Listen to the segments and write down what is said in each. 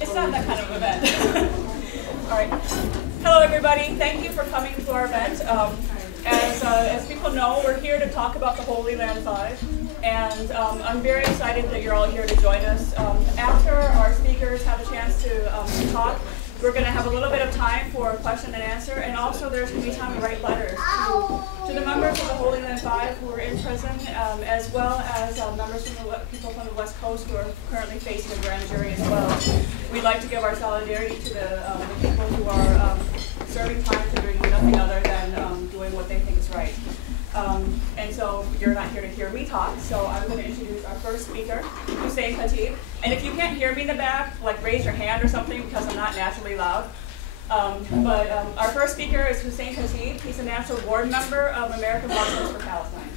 It's not that kind of event. All right. Hello, everybody. Thank you for coming to our event. As people know, we're here to talk about the Holy Land 5. And I'm very excited that you're all here to join us. After our speakers have a chance to talk, we're going to have a little bit of time for question and answer, and also there's going to be time to write letters to the members of the Holy Land 5 who are in prison, as well as members from the people from the West Coast who are currently facing a grand jury as well. We'd like to give our solidarity to the people who are serving time for doing nothing other than doing what they think is right. And so you're not here to hear me talk, so I'm going to introduce our first speaker, Hussein Khatib. And if you can't hear me in the back, like raise your hand or something because I'm not naturally loud. Our first speaker is Hussein Khatib. He's a national board member of American Muslims for Palestine.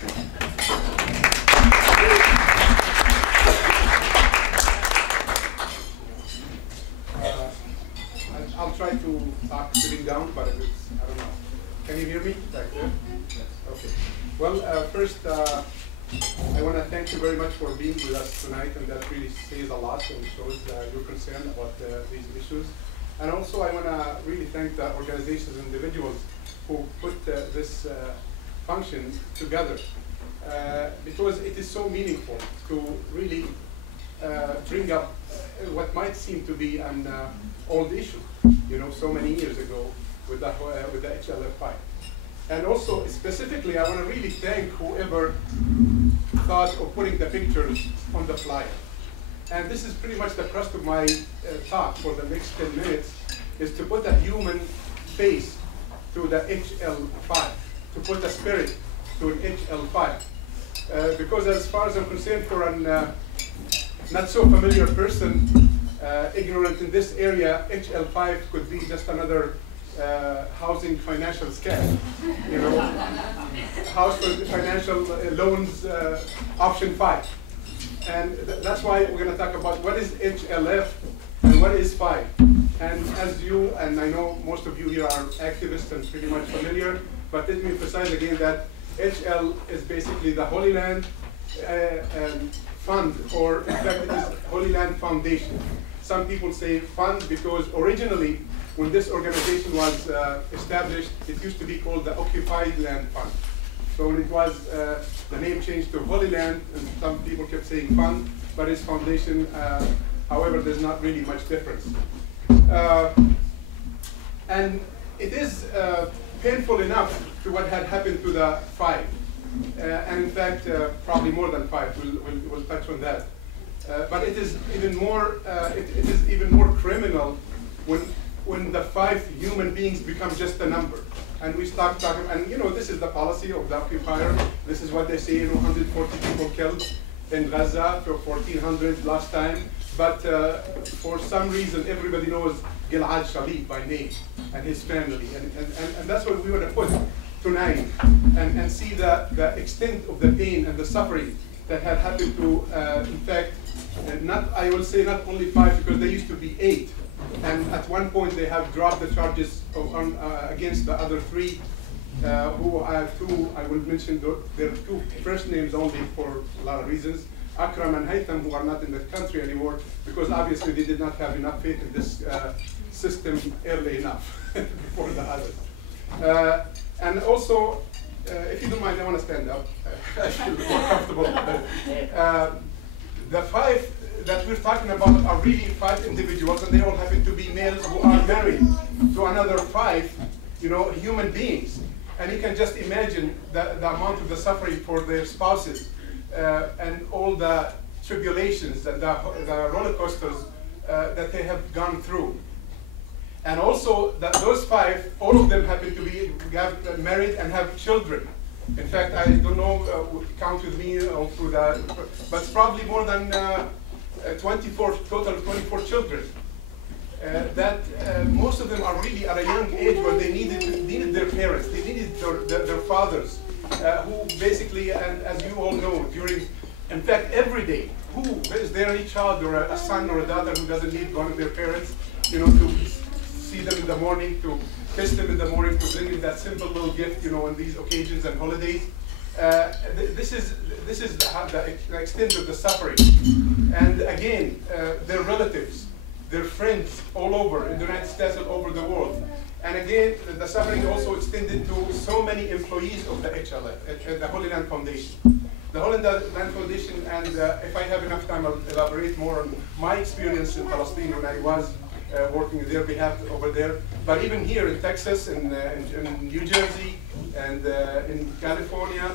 I'll try to talk sitting down, but if it's, I don't know. Can you hear me back there? Yes. Okay. Well, first, I want to thank you very much for being with us tonight, and that really says a lot and shows your concern about these issues. And also, I want to really thank the organizations and individuals who put this function together, because it is so meaningful to really bring up what might seem to be an old issue, so many years ago with the HLF5. And also, specifically, I want to really thank whoever thought of putting the pictures on the flyer. And this is pretty much the crust of my talk for the next 10 minutes, is to put a human face to the HL5, to put a spirit to an HL5. Because as far as I'm concerned, for a not so familiar person, ignorant in this area, HL5 could be just another housing financial scam, house for financial loans option 5. And that's why we're going to talk about what is HLF and what is 5. And as you, and I know most of you here are activists and pretty much familiar, but let me emphasize again that HL is basically the Holy Land Fund, or in fact it is Holy Land Foundation. Some people say fund because originally when this organization was established, it used to be called the Occupied Land Fund. So when it was, the name changed to Holy Land, and some people kept saying fund, but it's foundation. However, there's not really much difference. And it is painful enough to what had happened to the 5. And in fact, probably more than 5. We'll touch on that. But it is even more. It is even more criminal when the 5 human beings become just a number, and we start talking. And this is the policy of the occupier. This is what they say. 140 people killed in Gaza, for 1,400 last time. But for some reason, everybody knows Gilad Shalit by name and his family, and that's what we want to put tonight, and see the extent of the pain and the suffering that had happened to, in fact, I will say not only 5, because they used to be 8. And at one point they have dropped the charges against the other 3, who are 2, I will mention their 2 first names only for a lot of reasons. Akram and Haytham, who are not in the country anymore, because obviously they did not have enough faith in this system early enough before the others. And also, if you don't mind, I want to stand up. I feel more comfortable. The 5 that we're talking about are really 5 individuals, and they all happen to be males who are married to another 5, human beings. And you can just imagine the amount of the suffering for their spouses, and all the tribulations and the roller coasters that they have gone through. And also, those 5, all of them happen to be married and have children. In fact, I don't know, count with me all through that, but it's probably more than 24, total of 24 children. Most of them are really at a young age where they needed their parents, they needed their fathers, who basically, and as you all know, in fact, every day, is there any child or a son or a daughter who doesn't need one of their parents, to see them in the morning, to kiss them in the morning, to bring them that simple little gift, on these occasions and holidays. This is the extent of the suffering. And again, their relatives, their friends all over in the United States and over the world. And again, the suffering also extended to so many employees of the HLF, the Holy Land Foundation. The Holy Land Foundation, and if I have enough time, I'll elaborate more on my experience in Palestine when I was working on their behalf over there. But even here in Texas, in New Jersey, and in California,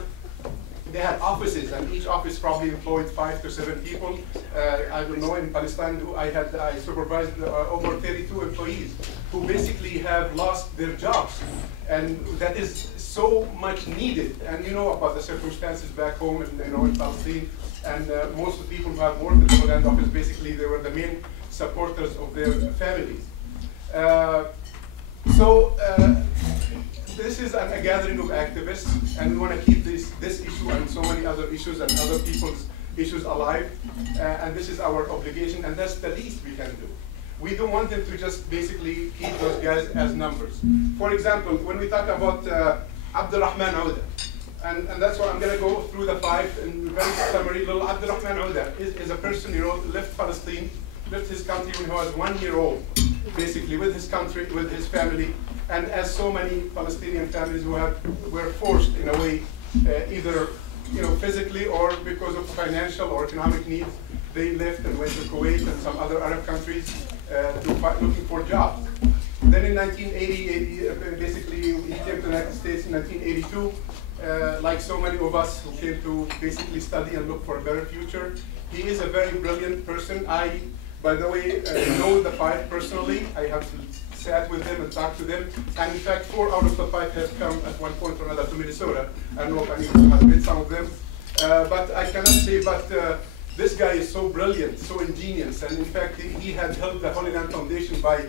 they had offices, and each office probably employed 5 to 7 people. I don't know, in Palestine, I supervised over 32 employees who basically have lost their jobs. And that is so much needed. And you know about the circumstances back home in Palestine. And most of the people who have worked at the Holy Land Office, basically they were the main supporters of their families. This is a gathering of activists, and we want to keep this issue and so many other issues and other people's issues alive. And this is our obligation, and that's the least we can do. We don't want them to just basically keep those guys as numbers. For example, when we talk about Abdurrahman Auda, and that's why I'm going to go through the 5 in very summary. Little Abdurrahman Auda is a person, left Palestine, left his country when he was 1 year old, basically with his country, with his family, and as so many Palestinian families who were forced in a way, either physically or because of financial or economic needs, they left and went to Kuwait and some other Arab countries looking for jobs. Then in 1980, basically he came to the United States in 1982, like so many of us who came to basically study and look for a better future. He is a very brilliant person. By the way, know the 5 personally. I have sat with them and talked to them. And in fact, 4 out of the 5 have come at one point or another to Minnesota. I don't know if any of you have met some of them. But I cannot say, but this guy is so brilliant, so ingenious. And in fact, he had helped the Holy Land Foundation by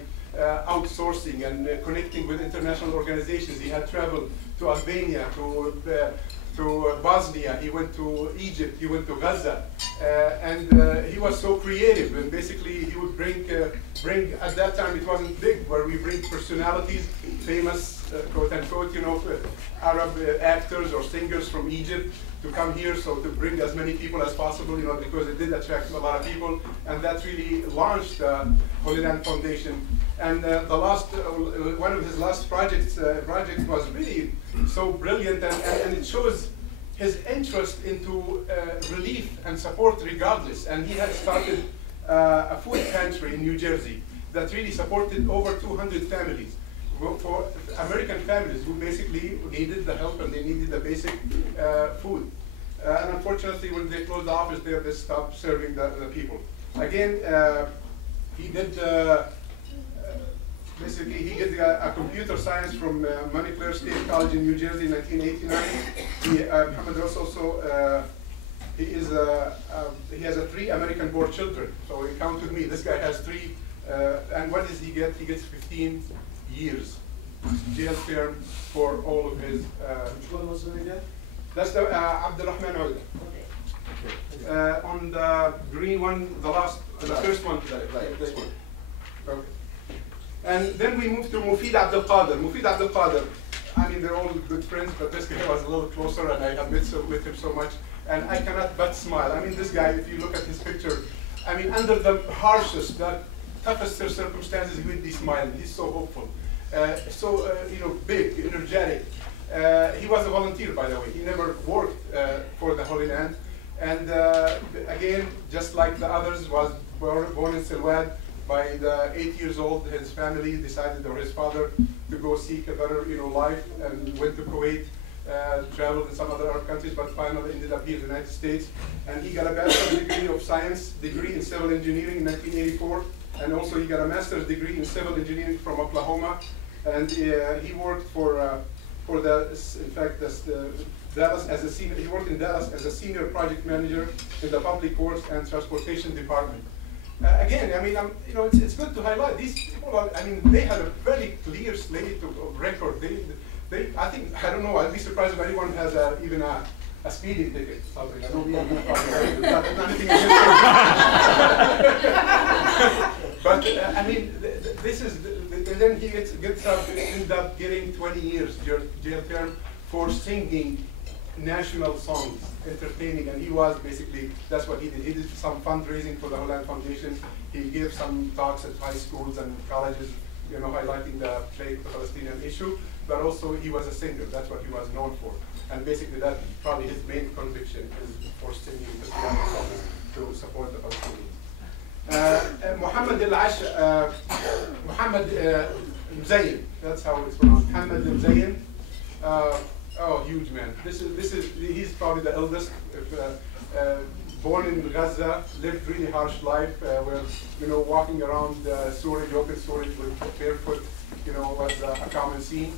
outsourcing and connecting with international organizations. He had traveled to Albania, to Bosnia, he went to Egypt, he went to Gaza, and he was so creative. And basically, he would bring at that time it wasn't big, where we bring personalities, famous quote unquote, Arab actors or singers from Egypt to come here, so to bring as many people as possible, because it did attract a lot of people, and that really launched the Holy Land Foundation. And one of his last projects was really so brilliant, and it shows his interest into relief and support regardless. And he had started a food pantry in New Jersey that really supported over 200 families, for American families who basically needed the help and they needed the basic food. And unfortunately, when they closed the office there, they stopped serving the people. Again, he did basically, he did a computer science from Montclair State College in New Jersey in 1989. Muhammad also, he has 3 American born children. So he counted me. This guy has 3. And what does he get? He gets 15 years jail term for all of his. Which one was it again? That's the Abdurrahman Auda. Okay. On the green one, the first one, right, this one. Okay. And then we moved to Mufid Abdel Qadir. Mufid Abdel Qadir, I mean, they're all good friends, but this guy was a little closer, and I have met him so much, and I cannot but smile. I mean, this guy, if you look at his picture, I mean, under the harshest, the toughest circumstances, he would be smiling. He's so hopeful, big, energetic. He was a volunteer, by the way. He never worked for the Holy Land, and again, just like the others, was born in Silwad. By the 8 years old, his family decided, or his father, to go seek a better, life, and went to Kuwait, traveled in some other Arab countries, but finally ended up here in the United States. And he got a bachelor's degree of science, degree in civil engineering in 1984, and also he got a master's degree in civil engineering from Oklahoma. And he worked Dallas as a senior. He worked in Dallas as a senior project manager in the Public Works and Transportation Department. Again, I mean, it's good to highlight these people. They have a very clear slate of record. I don't know. I'd be surprised if anyone has even a speeding ticket. Something. I don't know. But this is. And then he ends up getting 20 years jail term for singing national songs, entertaining, and he was basically, that's what he did. He did some fundraising for the Holland Foundation. He gave some talks at high schools and colleges, you know, highlighting the Palestinian issue, but also he was a singer. That's what he was known for. And basically that probably his main conviction is for singing Christian songs to support the Palestinians. Muhammad al-Ash, Muhammad Mzayin, that's how it's pronounced, Muhammad Mzayin. Oh, huge man. He's probably the eldest. Born in Gaza, lived really harsh life, where, you know, walking around storage, open storage with barefoot, you know, was a common scene.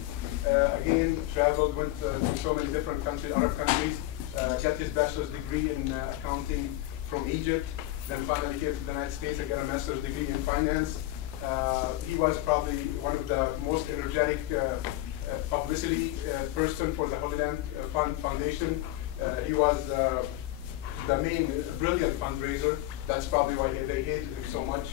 Again, traveled, went to so many different countries, Arab countries, got his bachelor's degree in accounting from Egypt, then finally came to the United States and got a master's degree in finance. He was probably one of the most energetic publicity person for the Holy Land Foundation. He was the main brilliant fundraiser. That's probably why they hated him so much,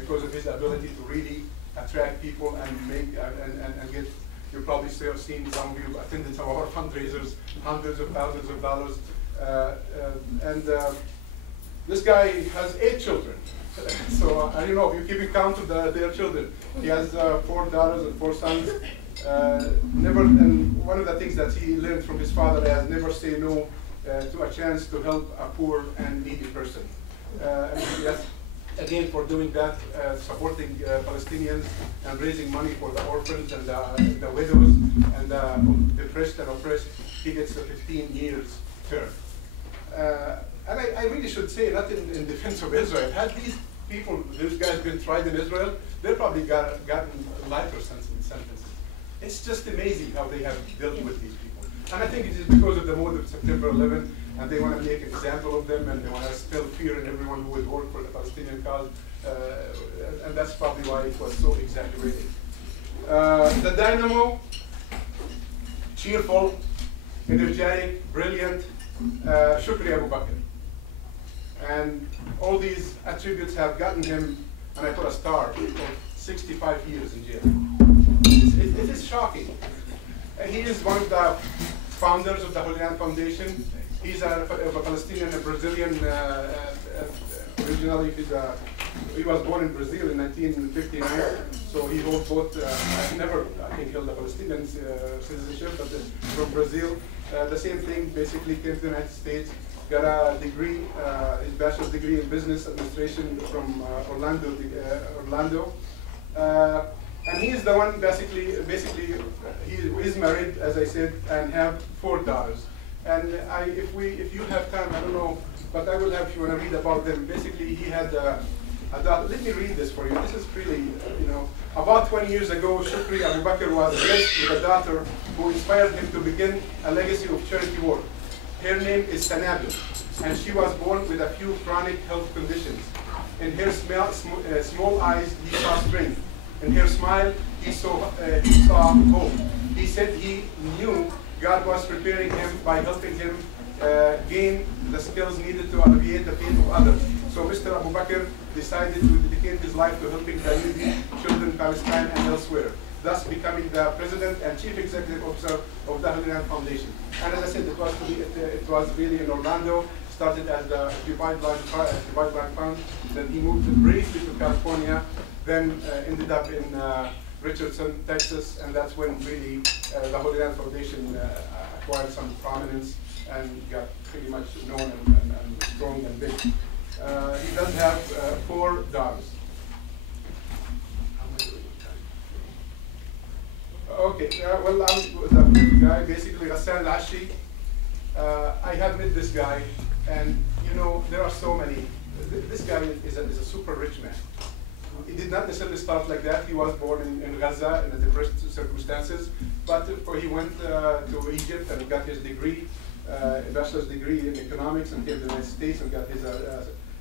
because of his ability to really attract people and make and get. You've probably seen, some of you attended some of our fundraisers, hundreds of thousands of dollars. This guy has 8 children. So I don't know if you're keeping count of their children. He has 4 daughters and 4 sons. And one of the things that he learned from his father is never say no to a chance to help a poor and needy person. And yes, again, for doing that, supporting Palestinians and raising money for the orphans and the widows and the depressed and oppressed, he gets a 15 years term. And I really should say, not in defense of Israel, had these people, these guys been tried in Israel, they probably gotten lighter sentences. It's just amazing how they have dealt with these people. And I think it is because of the mode of September 11, and they want to make an example of them, and they want to instill fear in everyone who would work for the Palestinian cause, and that's probably why it was so exaggerated. The dynamo, cheerful, energetic, brilliant, Shukri Abu Bakr. And all these attributes have gotten him, and I put a star, 65 years in jail. It is shocking. He is one of the founders of the Holy Land Foundation. He's a Palestinian, a Brazilian, originally he was born in Brazil in 1959, so he holds both, never, I think, held a Palestinian citizenship, but from Brazil. The same thing, basically came to the United States, got a degree, his bachelor's degree in business administration from Orlando. And he is the one basically he is married, as I said, and have 4 daughters. And if you have time, I don't know, but I will have, if you want to read about them. Basically, he had a daughter. Let me read this for you. This is really, you know, about 20 years ago, Shukri Abu Bakr was blessed with a daughter who inspired him to begin a legacy of charity work. Her name is Sanabil, and she was born with a few chronic health conditions. In her small eyes, he saw strength. In her smile, he saw hope. He said he knew God was preparing him by helping him gain the skills needed to alleviate the pain of others. So Mr. Abu Bakr decided to dedicate his life to helping the needy children in Palestine and elsewhere, thus becoming the president and chief executive officer of the Holy Land Foundation. And as I said, it was really in Orlando. Started as the Divide Land Fund. Then he moved briefly to California. Then ended up in Richardson, Texas, and that's when really the Holy Land Foundation acquired some prominence and got pretty much known and strong and big. He does have 4 daughters. Okay, well, I'm the guy, basically Ghassan al-Ashi. I have met this guy, and you know, there are so many. This guy is a super rich man. He did not necessarily start like that. He was born in Gaza in depressed circumstances, but he went to Egypt and got his degree, a bachelor's degree in economics, and came to the United States and got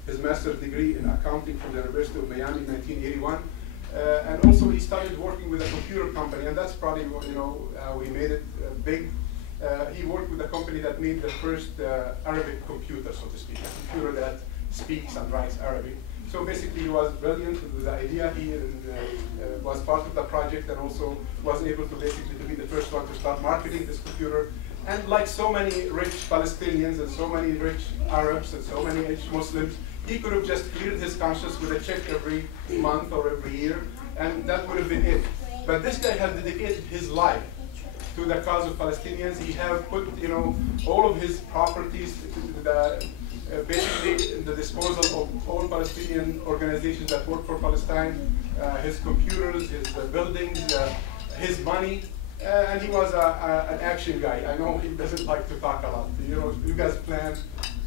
his master's degree in accounting from the University of Miami in 1981. And also he started working with a computer company, and that's probably, you know, we made it big. He worked with a company that made the first Arabic computer, so to speak, a computer that speaks and writes Arabic. So basically he was brilliant with the idea. He was part of the project and also was able to basically be the first one to start marketing this computer. And like so many rich Palestinians and so many rich Arabs and so many rich Muslims, he could have just cleared his conscience with a check every month or every year, and that would have been it. But this guy has dedicated his life to the cause of Palestinians. He have put, all of his properties to the, basically in the disposal of all Palestinian organizations that work for Palestine, his computers, his buildings, his money. And he was an action guy. I know he doesn't like to talk a lot. You guys plan,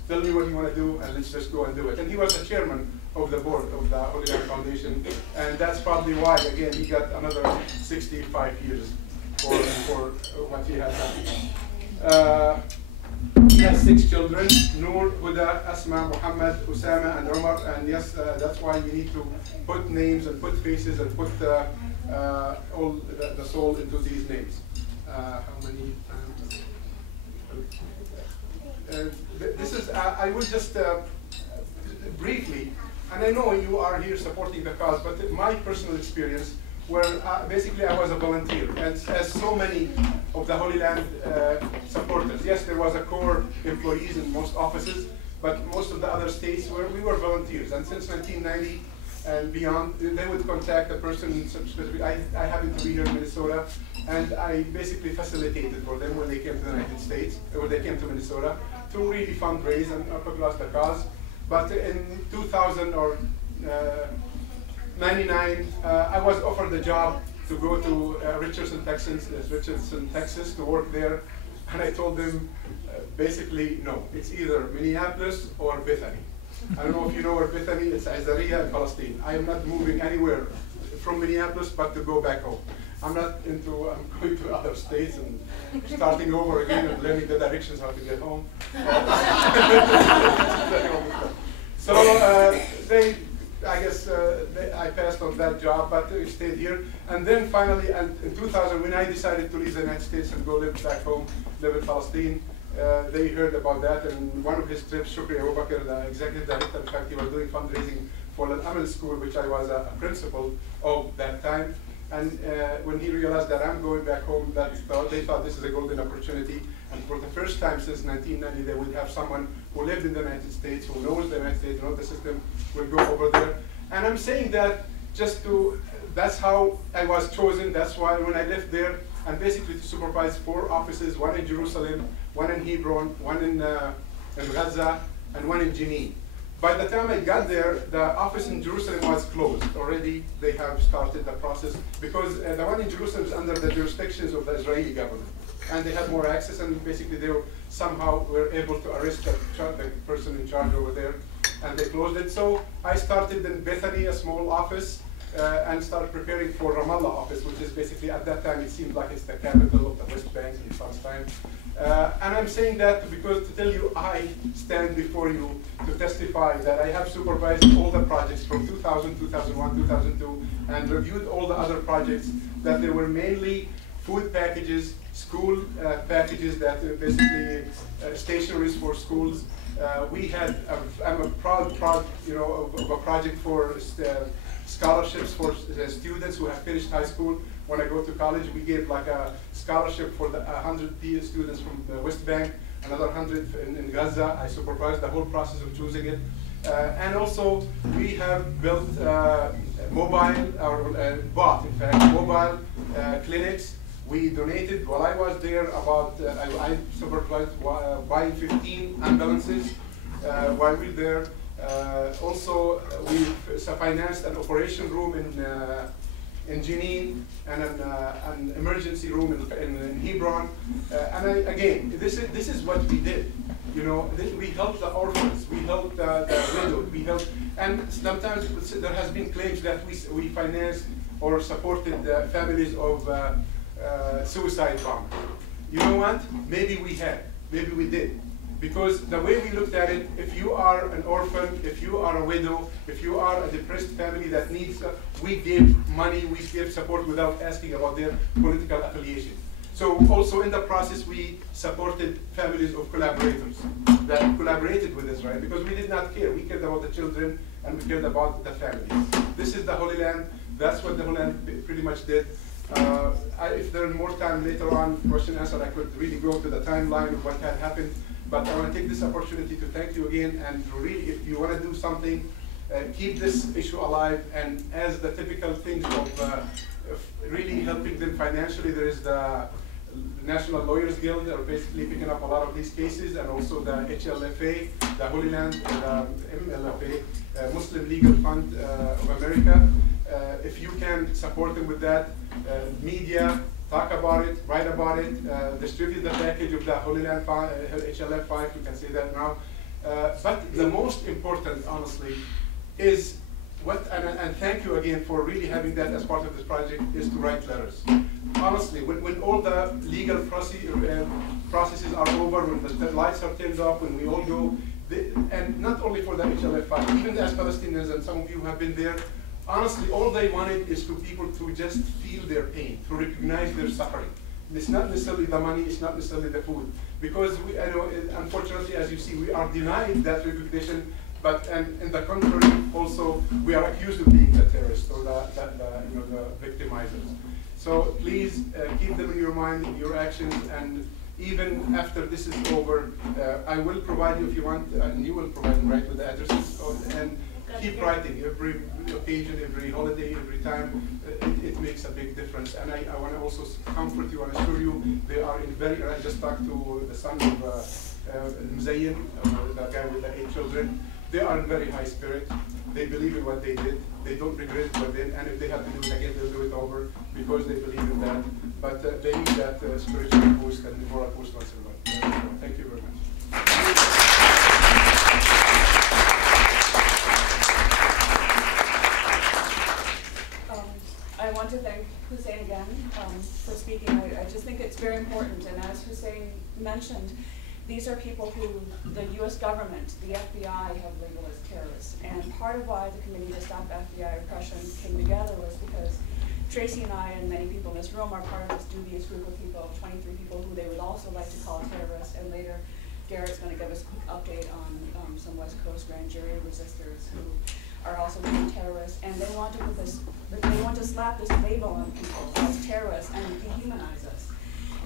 tell me what you want to do, and let's just go and do it. And he was the chairman of the board of the Holy Land Foundation, and that's probably why, again, he got another 65 years for what he has done. He has 6 children: Noor, Huda, Asma, Muhammad, Usama, and Omar. And yes, that's why we need to put names and put faces and put all the soul into these names. How many times? This is, I will just briefly, and I know you are here supporting the cause, but my personal experience, where basically I was a volunteer, and as so many of the Holy Land supporters. Yes, there was a core employees in most offices, but most of the other states we were volunteers. And since 1990 and beyond, they would contact a person in some specific. I happened to be here in Minnesota, and I basically facilitated for them when they came to the United States, or when they came to Minnesota, to really fundraise and popularize the cause. But in 2000 or 99, I was offered the job to go to Richardson, Texas, to work there, and I told them basically no. It's either Minneapolis or Bethany. I don't know if you know where Bethany is. It's Azariah in Palestine. I am not moving anywhere from Minneapolis but to go back home. I'm going to other states and starting over again and learning the directions how to get home. So I passed on that job, but I stayed here. And then finally, in 2000, when I decided to leave the United States and go live back home, live in Palestine, they heard about that. And one of his trips, Shukri Abu Bakr, the executive director, in fact, he was doing fundraising for the Amal School, which I was a principal of that time. And when he realized that I'm going back home, they thought this is a golden opportunity. And for the first time since 1990, they would have someone who lived in the United States, who knows the United States, knows the system, will go over there. And I'm saying that that's how I was chosen. That's why when I left there, and basically to supervise 4 offices, one in Jerusalem, one in Hebron, one in Gaza, and one in Jenin. By the time I got there, the office in Jerusalem was closed. Already they have started the process, because the one in Jerusalem is under the jurisdictions of the Israeli government. And they had more access, and basically they somehow were able to arrest the person in charge over there, and they closed it. So I started in Bethany, a small office, and started preparing for Ramallah office, which is basically, at that time, it seemed like it's the capital of the West Bank in Palestine. And I'm saying that because to tell you, I stand before you to testify that I have supervised all the projects from 2000, 2001, 2002, and reviewed all the other projects, that they were mainly food packages, school packages that are basically stationaries for schools. I'm a proud of a project for scholarships for students who have finished high school. When I go to college, we gave like a scholarship for the 100 students from the West Bank, another 100 in Gaza. I supervised the whole process of choosing it. And also, we have built bought, in fact, mobile clinics. We donated, while I was there, I supervised buying 15 ambulances while we were there. Also, we financed an operation room in Jenin and an emergency room in Hebron. And again, this is what we did. We helped the orphans, we helped the widowed, we helped, and sometimes there has been claims that we financed or supported the families of suicide bombers. You know what? Maybe we had, maybe we did. Because the way we looked at it, if you are an orphan, if you are a widow, if you are a depressed family that needs, we give money, we give support without asking about their political affiliation. So also in the process, we supported families of collaborators that collaborated with us, right? Because we did not care. We cared about the children and we cared about the families. This is the Holy Land. That's what the Holy Land pretty much did. If there is more time later on, question answer, I could really go to the timeline of what had happened. But I want to take this opportunity to thank you again, and really, if you want to do something, keep this issue alive. And as the typical things of really helping them financially, there is the National Lawyers Guild are basically picking up a lot of these cases, and also the HLFA, the Holy Land, the MLFA, Muslim Legal Fund of America. If you can support them with that, media, talk about it, write about it, distribute the package of the Holy Land HLF 5, you can say that now. But the most important, honestly, is and thank you again for really having that as part of this project, is to write letters. Honestly, when all the legal processes are over, when the lights are turned off, when we all go, and not only for the HLF 5, even as Palestinians, and some of you have been there, honestly, all they wanted is to people to just feel their pain, to recognize their suffering. It's not necessarily the money, it's not necessarily the food. Because I know, unfortunately, as you see, we are denied that recognition, but in the contrary, also, we are accused of being the terrorists or the victimizers. So please keep them in your mind, in your actions, and even after this is over, I will provide you, if you want, and you will provide them, right, with the addresses, and keep writing every occasion, every holiday, every time. It makes a big difference. And I want to also comfort you and assure you, they are in I just talked to the son of Mzayin, that guy with the 8 children. They are in very high spirit. They believe in what they did. They don't regret what they did. And if they have to do it again, they'll do it over because they believe in that. But they need that spiritual boost and moral boost once in a while. Thank you very much. I want to thank Hussein again for speaking. I just think it's very important. And as Hussein mentioned, these are people who the U.S. government, the FBI, have labeled as terrorists. And part of why the Committee to Stop FBI Repression came together was because Tracy and I and many people in this room are part of this dubious group of people, 23 people who they would also like to call terrorists. And later, Garrett's going to give us a quick update on some West Coast grand jury resistors who are also being terrorists. And they want to put this, they want to slap this label on people as terrorists and dehumanize us.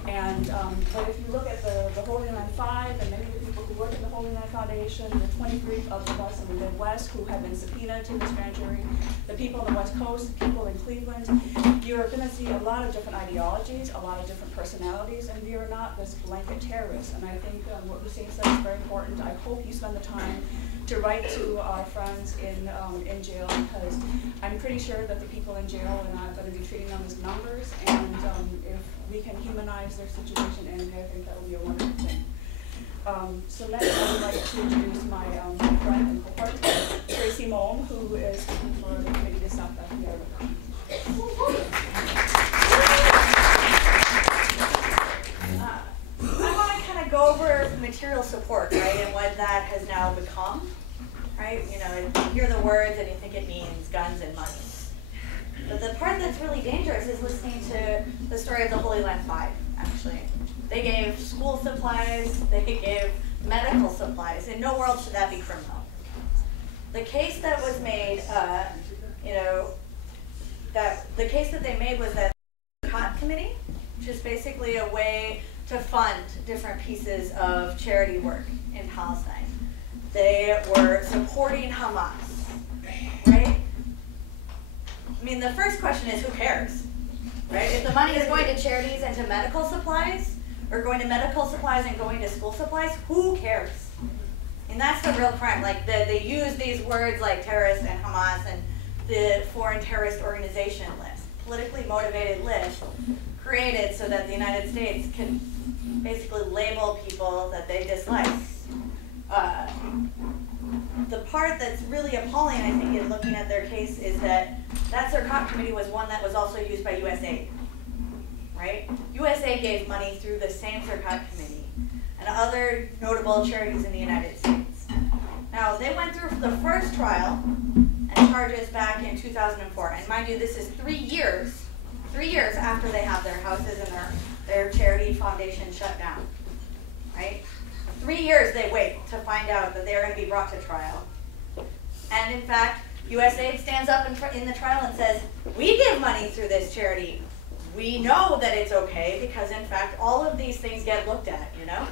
And but if you look at the Holy Land 5 and many of the people who work in the Holy Land Foundation, the 23 of us in the Midwest who have been subpoenaed to this grand jury, the people on the West Coast, the people in Cleveland, you're going to see a lot of different ideologies, a lot of different personalities, and we are not this blanket terrorist. And I think what Hussein said is very important. I hope you spend the time to write to our friends in jail, because I'm pretty sure that the people in jail are not going to be treating them as numbers, and if we can humanize their situation, and I think that would be a wonderful thing. So next I would like to introduce my friend and cohort, Tracy Moem, who is speaking for the Committee to Stop FBI Repression. I want to kind of go over material support, right, and what that has now become, right? You know, you hear the words and you think it means guns and money. But the part that's really dangerous is listening to the story of the Holy Land 5, actually. They gave school supplies, they gave medical supplies. In no world should that be criminal. The case that was made, the case that they made was that COT committee, which is basically a way to fund different pieces of charity work in Palestine. They were supporting Hamas, right? I mean, the first question is, who cares, right? If the money is going to charities and to medical supplies, or going to medical supplies and going to school supplies, who cares? And that's the real crime. Like, they use these words like terrorist and Hamas and the foreign terrorist organization list, politically motivated list, created so that the United States can basically label people that they dislike. The part that's really appalling, I think, in looking at their case is that COT committee was one that was also used by USAID, right? USAID gave money through the same COT committee and other notable charities in the United States. Now, they went through the first trial and charges back in 2004. And mind you, this is 3 years after they have their houses and their charity foundation shut down, right? 3 years they wait to find out that they're going to be brought to trial. And in fact, USAID stands up in the trial and says, we give money through this charity. we know that it's okay because, in fact, all of these things get looked at, you know?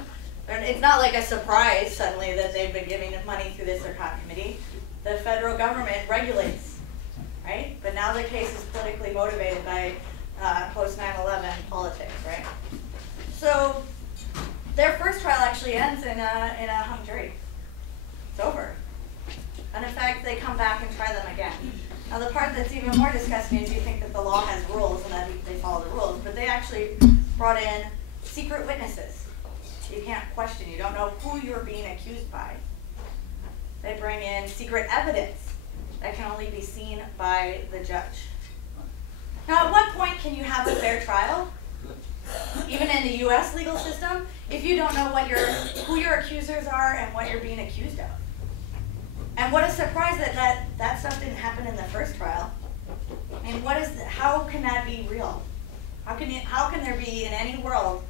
And it's not like a surprise suddenly that they've been giving money through this Sakat committee. The federal government regulates, right? But now the case is politically motivated by post 9/11 politics, right? So their first trial actually ends in a hung jury. It's over. And in fact, they come back and try them again. Now the part that's even more disgusting is you think that the law has rules and that they follow the rules, but they actually brought in secret witnesses. You can't question, you don't know who you're being accused by. They bring in secret evidence that can only be seen by the judge. Now at what point can you have a fair trial? Even in the US legal system, if you don't know who your accusers are and what you're being accused of. And what a surprise that stuff didn't happen in the first trial. I mean, how can that be real? How can there be in any world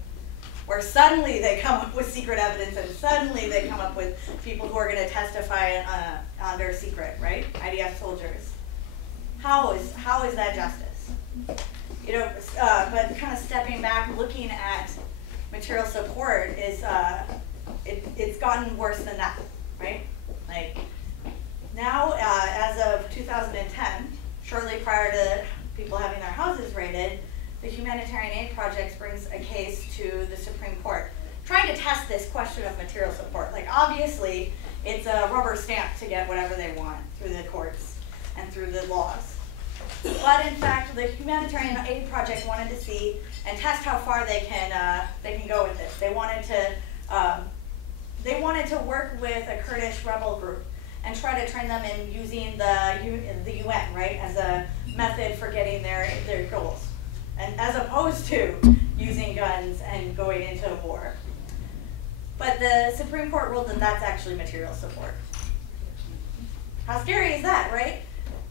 where suddenly they come up with secret evidence and suddenly they come up with people who are going to testify under secret, right? IDF soldiers. How is that justice? You know, but kind of stepping back, looking at material support is it's gotten worse than that, right? Like now, as of 2010, shortly prior to people having their houses raided, the Humanitarian Aid Project brings a case to the Supreme Court, trying to test this question of material support. Like obviously, it's a rubber stamp to get whatever they want through the courts and through the laws. But in fact, the Humanitarian Aid Project wanted to see and test how far they can go with this. They wanted to work with a Kurdish rebel group and try to train them in using the UN, right, as a method for getting their goals, and as opposed to using guns and going into war. But the Supreme Court ruled that that's actually material support. How scary is that, right?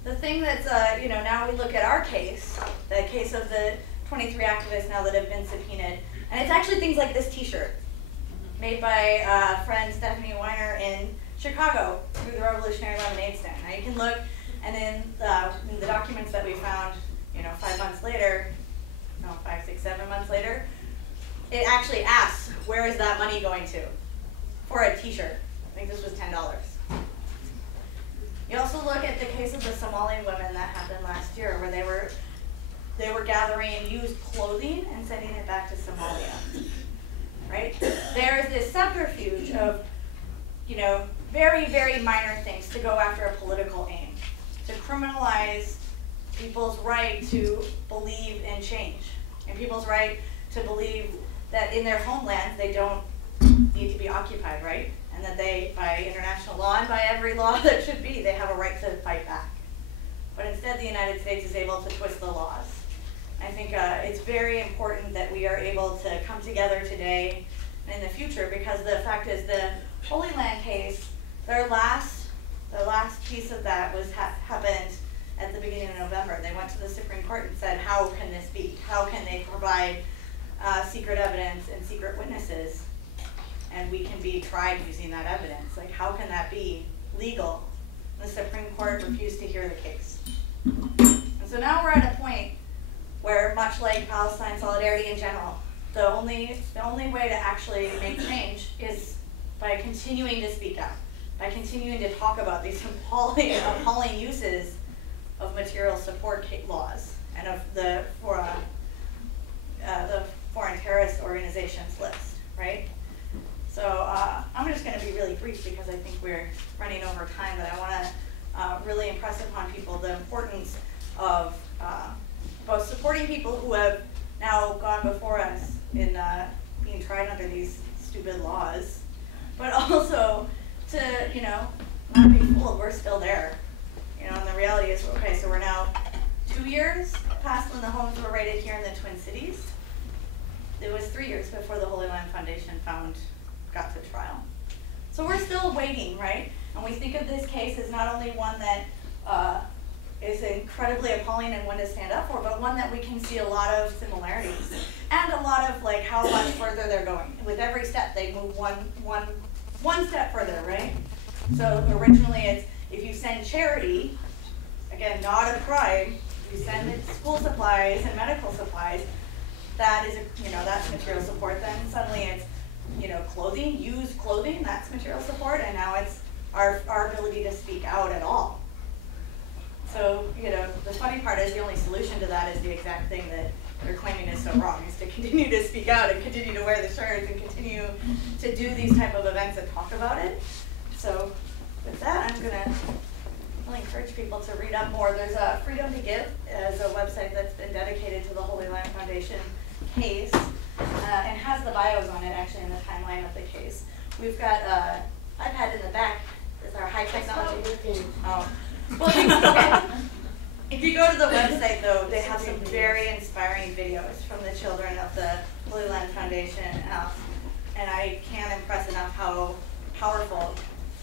The thing that's, now we look at our case, the case of the 23 activists now that have been subpoenaed, and it's actually things like this t-shirt, made by friend Stephanie Weiner in Chicago through the Revolutionary Lemonade Stand. Now you can look, and in the documents that we found, 5 months later, 5, 6, 7 months later, it actually asks, where is that money going to? For a t-shirt. I think this was $10. You also look at the case of the Somali women that happened last year, where they were gathering used clothing and sending it back to Somalia. Right? There's this subterfuge of, very, very minor things to go after a political aim, to criminalize people's right to believe in change, and people's right to believe that in their homelands they don't need to be occupied, right? And that they, by international law and by every law that should be, they have a right to fight back. But instead the United States is able to twist the laws. I think it's very important that we are able to come together today and in the future, because the fact is the Holy Land case, the last piece of that happened at the beginning of November. They went to the Supreme Court and said, how can this be? How can they provide secret evidence and secret witnesses, and we can be tried using that evidence? Like, how can that be legal? The Supreme Court refused to hear the case. And so now we're at a point where, much like Palestine solidarity in general, the only way to actually make change is by continuing to speak out, by continuing to talk about these appalling uses of material support laws and of the foreign terrorist organizations list, right? So I'm just going to be really brief because I think we're running over time, but I want to really impress upon people the importance of both supporting people who have now gone before us in being tried under these stupid laws, but also to, not be fooled, we're still there. And the reality is, okay, so we're now 2 years past when the homes were raided here in the Twin Cities. It was 3 years before the Holy Land Foundation got to trial. So we're still waiting, right? And we think of this case as not only one that is incredibly appalling and one to stand up for, but one that we can see a lot of similarities and a lot of like how much further they're going. With every step, they move one step further, right? So originally it's, if you send charity, again, not a crime, We send it school supplies and medical supplies. That is, that's material support. Then suddenly it's, clothing, used clothing, that's material support, and now it's our ability to speak out at all. So, the funny part is the only solution to that is the exact thing that they're claiming is so wrong, is to continue to speak out and continue to wear the shirts and continue to do these type of events and talk about it. So with that, I'm gonna really encourage people to read up more. There's a Freedom to Give as a website that's been dedicated to the Holy Land Foundation case, and has the bios on it actually in the timeline of the case. We've got an iPad in the back with our high technology. Oh. Well, okay. If you go to the website though, they have some very inspiring videos from the children of the Holy Land Foundation, and I can't impress enough how powerful,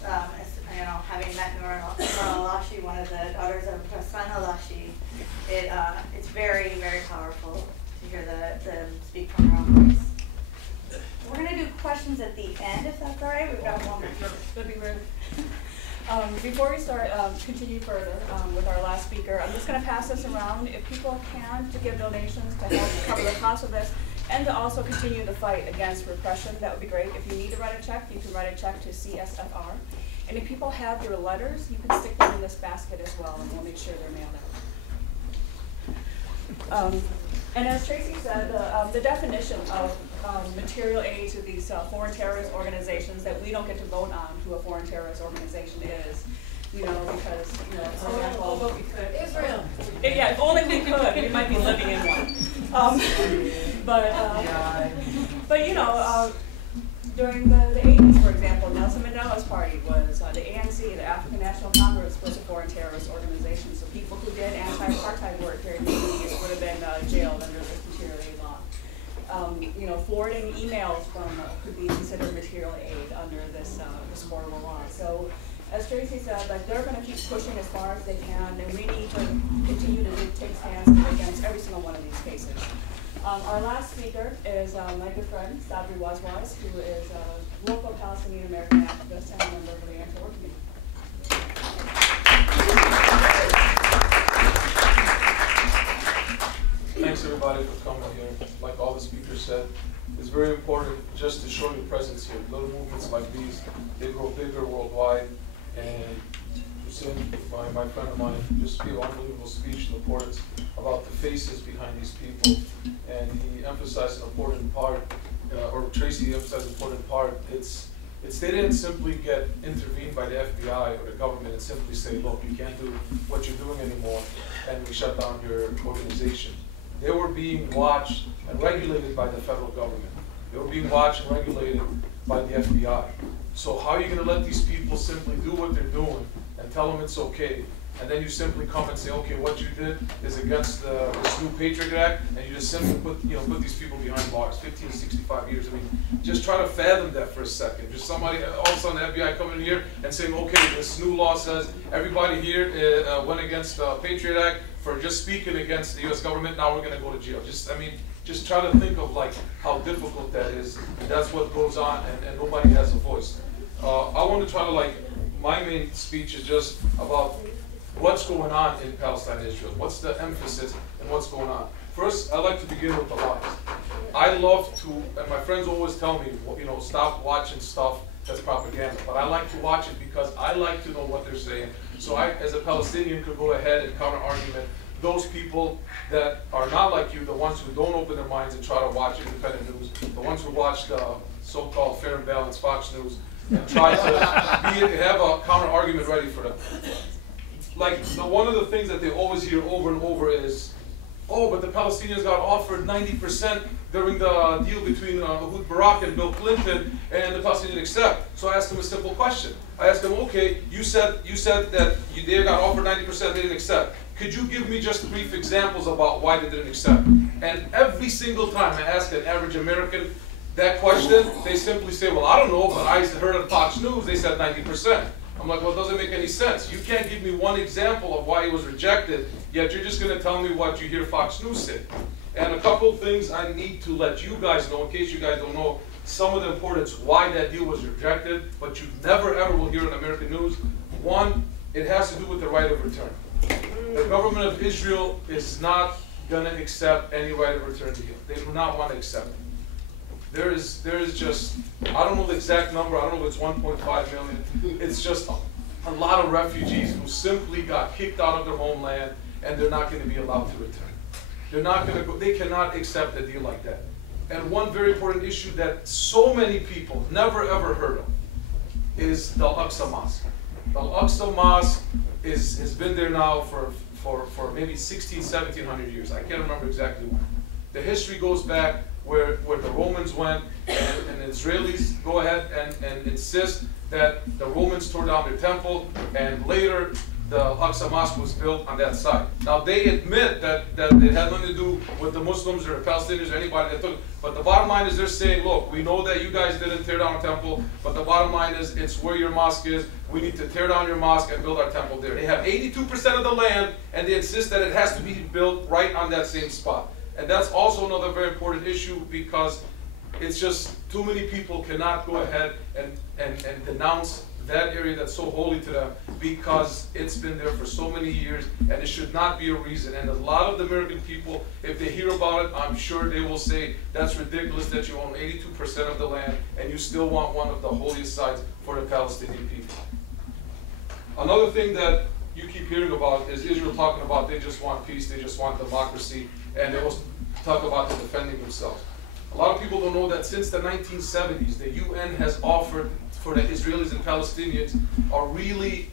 having met Nora Lashi, one of the daughters of Prasanna Lashi, it's very, very powerful to hear them speak from their own voice. We're going to do questions at the end, if that's all right. We've got one more. That'd be great. Before we start, continue further with our last speaker, I'm just going to pass this around. If people can, to give donations to help cover the cost of this, and to also continue the fight against repression, that would be great. If you need to write a check, you can write a check to CSFR. And if people have your letters, you can stick them in this basket as well, and we'll make sure they're mailed out. And as Tracy said, the definition of material aid to these foreign terrorist organizations that we don't get to vote on who a foreign terrorist organization is, because, for example, we could. Israel. Yeah, if only we could, we might be living in one. During the 80s, for example, Nelson Mandela's party was, the ANC, the African National Congress, was a foreign terrorist organization. So people who did anti-apartheid work during the 80s would have been jailed under this material aid law. Forwarding emails could be considered material aid under this horrible law. So, as Tracy said, they're going to keep pushing as far as they can, and we need to continue to take stands against every single one of these cases. Our last speaker is my good friend, Sabri Wazwaz, who is a local Palestinian American activist and a member of the Anti-War Committee. Thanks everybody for coming here. Like all the speakers said, it's very important just to show your presence here. Little movements like these, they grow bigger worldwide. And Hussein, my friend of mine, just gave an unbelievable speech, the importance about the faces behind these people. And he emphasized an important part, or Tracy emphasized an important part. They didn't simply get intervened by the FBI or the government and simply say, look, you can't do what you're doing anymore, and we shut down your organization. They were being watched and regulated by the federal government. They were being watched and regulated by the FBI. So how are you going to let these people simply do what they're doing and tell them it's okay, and then you simply come and say, okay, what you did is against this new Patriot Act, and you just simply put these people behind bars, 15 to 65 years. I mean, just try to fathom that for a second. Just somebody, all of a sudden the FBI coming in here and saying, okay, this new law says everybody here went against the Patriot Act for just speaking against the U.S. government, now we're going to go to jail. Just try to think of how difficult that is. And that's what goes on, and nobody has a voice. I want to try to my main speech is just about what's going on in Palestine and Israel. What's the emphasis and what's going on? First, I like to begin with the lies. I love to, and my friends always tell me, stop watching stuff that's propaganda. But I like to watch it because I like to know what they're saying. So I, as a Palestinian, could go ahead and counter-argument those people that are not like you, the ones who don't open their minds and try to watch independent news, the ones who watch the so-called fair and balanced Fox News, and try to have a counter-argument ready for them. One of the things that they always hear over and over is, oh, but the Palestinians got offered 90% during the deal between Ehud Barak and Bill Clinton, and the Palestinians accept. So I asked them a simple question. I asked them, okay, you said that they got offered 90%, they didn't accept. Could you give me just brief examples about why they didn't accept? And every single time I ask an average American that question, they simply say, well, I don't know, but I heard on Fox News they said 90%. I'm like, well, it doesn't make any sense. You can't give me one example of why it was rejected, yet you're just going to tell me what you hear Fox News say. And a couple of things I need to let you guys know, in case you guys don't know, some of the importance why that deal was rejected, but you never ever will hear in American news. One, it has to do with the right of return. The government of Israel is not going to accept any right of return deal. They do not want to accept it. There is just, I don't know the exact number, I don't know if it's 1.5 million. It's just a lot of refugees who simply got kicked out of their homeland and they're not going to be allowed to return. They're not going to go, they cannot accept a deal like that. And one very important issue that so many people never ever heard of is the Al-Aqsa Mosque. The Al-Aqsa Mosque has been there now for maybe 1700 years. I can't remember exactly when. The history goes back where the Romans went, and the Israelis go ahead and insist that the Romans tore down their temple, and later the Al-Aqsa Mosque was built on that site. Now they admit that it had nothing to do with the Muslims or the Palestinians or anybody that took it, but the bottom line is they're saying, look, we know that you guys didn't tear down a temple, but the bottom line is it's where your mosque is. We need to tear down your mosque and build our temple there. They have 82% of the land, and they insist that it has to be built right on that same spot. And that's also another very important issue, because it's just too many people cannot go ahead and denounce that area that's so holy to them, because it's been there for so many years, and it should not be a reason. And a lot of the American people, if they hear about it, I'm sure they will say, that's ridiculous that you own 82% of the land and you still want one of the holiest sites for the Palestinian people. Another thing that you keep hearing about is Israel talking about they just want peace, they just want democracy, and they will talk about them defending themselves. A lot of people don't know that since the 1970s, the UN has offered for the Israelis and Palestinians a really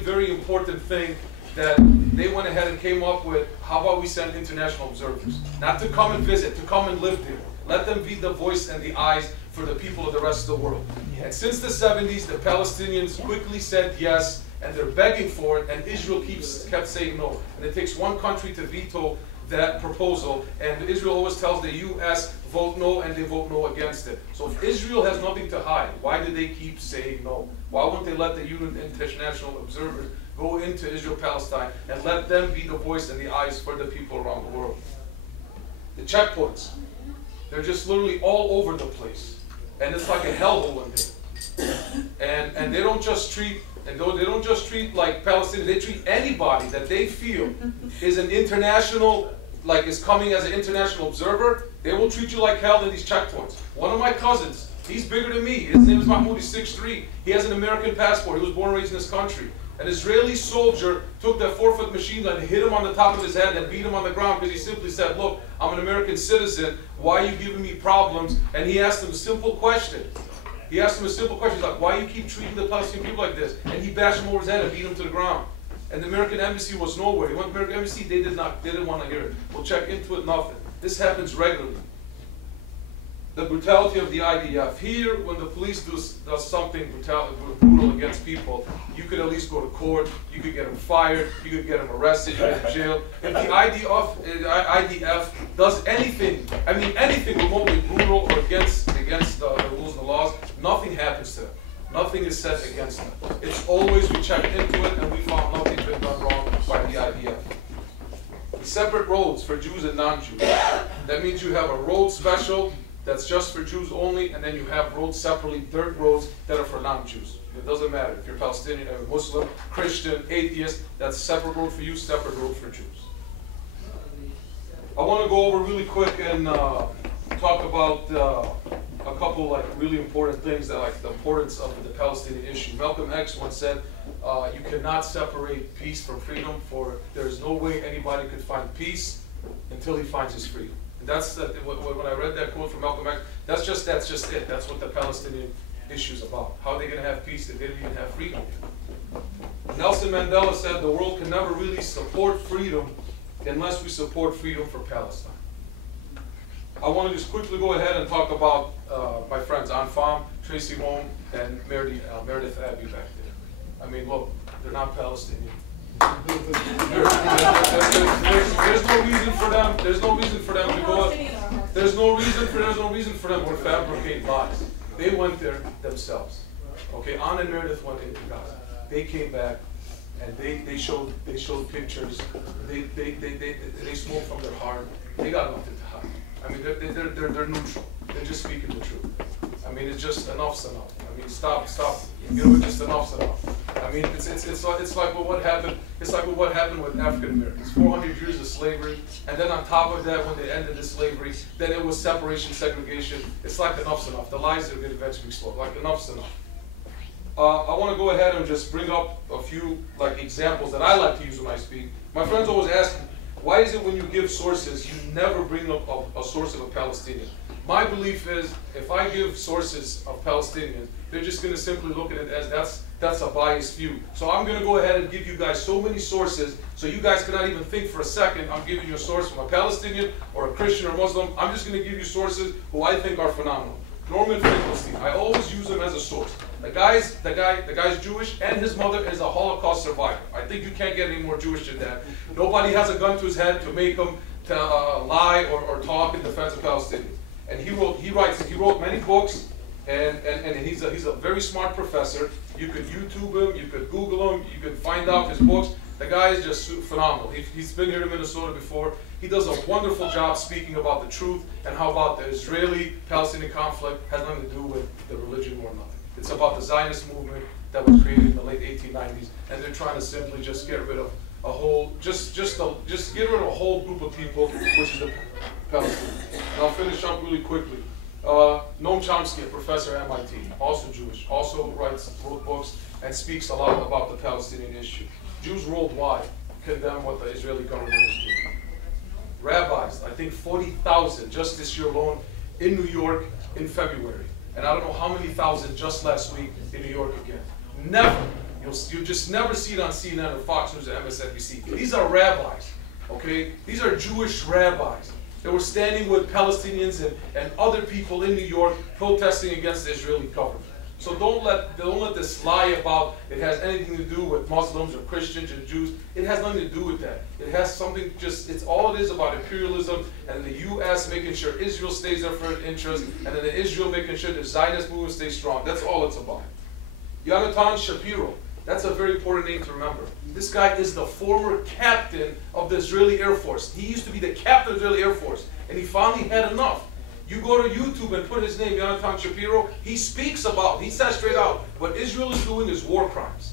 very important thing that they went ahead and came up with. How about we send international observers? Not to come and visit, to come and live there. Let them be the voice and the eyes for the people of the rest of the world. And since the 70s, the Palestinians quickly said yes, and they're begging for it, and Israel kept saying no. And it takes one country to veto that proposal, and Israel always tells the US, vote no, and they vote no against it. So if Israel has nothing to hide, why do they keep saying no? Why won't they let the UN international observers go into Israel-Palestine and let them be the voice and the eyes for the people around the world? The checkpoints, they're just literally all over the place, and it's like a hellhole in there. And they don't just treat, and though they don't just treat like Palestinians, they treat anybody that they feel is an international, like is coming as an international observer. They will treat you like hell in these checkpoints. One of my cousins, he's bigger than me. His name is Mahmoud, he's 6'3". He has an American passport. He was born and raised in this country. An Israeli soldier took that 4-foot machine gun and hit him on the top of his head and beat him on the ground because he simply said, look, I'm an American citizen. Why are you giving me problems? And he asked him a simple question. He asked him a simple question. He's like, why do you keep treating the Palestinian people like this? And he bashed him over his head and beat him to the ground. And the American embassy was nowhere. He went to the American embassy, they didn't want to hear it. We'll check into it, nothing. This happens regularly. The brutality of the IDF. Here, when the police does something brutal against people, you could at least go to court, you could get them fired, you could get them arrested, you get them jailed. If the IDF does anything, I mean anything remotely brutal or against the rules and the laws, nothing happens to them. Nothing is said against them. It's always, we checked into it and we found nothing's been done wrong by the IDF. Separate roads for Jews and non-Jews. That means you have a road special that's just for Jews only, and then you have roads separately, dirt roads that are for non-Jews. It doesn't matter if you're Palestinian, Muslim, Christian, atheist, that's a separate road for you, separate road for Jews. I want to go over really quick and talk about a couple like really important things that like the importance of the Palestinian issue. Malcolm X once said, you cannot separate peace from freedom, for there's no way anybody could find peace until he finds his freedom. And that's when I read that quote from Malcolm X, that's just it. That's what the Palestinian issue is about. How are they going to have peace if they didn't even have freedom? Nelson Mandela said the world can never really support freedom unless we support freedom for Palestine. I want to just quickly go ahead and talk about my friends Anfam, Tracy Wong, and Meredith Abbey back there. I mean, look, they're not Palestinian. There's no reason for them. There's no reason for them to go. There's no reason for them to fabricate lies. They went there themselves. Okay, Ann and Meredith went into Gaza. They came back, and they showed pictures. They spoke from their heart. They got nothing to hide. I mean, they're neutral. They're just speaking the truth. I mean, it's just enough's enough. I mean, stop. You know, just enough's enough. I mean, it's like what happened. It's like what happened with African Americans. 400 years of slavery, and then on top of that, when they ended the slavery, then it was separation, segregation. It's like enough's enough. The lies are going to eventually explode. Like enough's enough. I want to go ahead and just bring up a few examples that I like to use when I speak. My friends always ask me, why is it when you give sources, you never bring up a source of a Palestinian? My belief is, if I give sources of Palestinians, they're just going to simply look at it as that's a biased view. So I'm going to go ahead and give you guys so many sources, so you guys cannot even think for a second I'm giving you a source from a Palestinian or a Christian or Muslim. I'm just going to give you sources who I think are phenomenal. Norman Finkelstein, I always use him as a source. The guy's Jewish, and his mother is a Holocaust survivor. I think you can't get any more Jewish than that. Nobody has a gun to his head to make him lie or talk in defense of Palestinians. And he wrote many books, and he's a very smart professor. You could YouTube him, you could Google him, you could find out his books. The guy is just phenomenal. He's been here in Minnesota before. He does a wonderful job speaking about the truth and how about the Israeli-Palestinian conflict has nothing to do with the religion or nothing. It's about the Zionist movement that was created in the late 1890s, and they're trying to simply just get rid of a whole, just get rid of a whole group of people, which is the Palestinians. And I'll finish up really quickly. Noam Chomsky, a professor at MIT, also Jewish, also wrote books and speaks a lot about the Palestinian issue. Jews worldwide condemn what the Israeli government is doing. Rabbis, I think 40,000 just this year alone in New York in February. And I don't know how many thousand just last week in New York again. Never. You'll just never see it on CNN or Fox News or MSNBC. These are rabbis, okay? These are Jewish rabbis. They were standing with Palestinians and other people in New York protesting against the Israeli government. So don't let this lie about it has anything to do with Muslims or Christians or Jews. It has nothing to do with that. It has something it's all it is about imperialism and the U.S. making sure Israel stays there for its interest, and then the Israel making sure the Zionist movement stays strong. That's all it's about. Yonatan Shapiro. That's a very important name to remember. This guy is the former captain of the Israeli Air Force. He used to be the captain of the Israeli Air Force, and he finally had enough. You go to YouTube and put his name, Yonatan Shapiro, he says straight out, what Israel is doing is war crimes.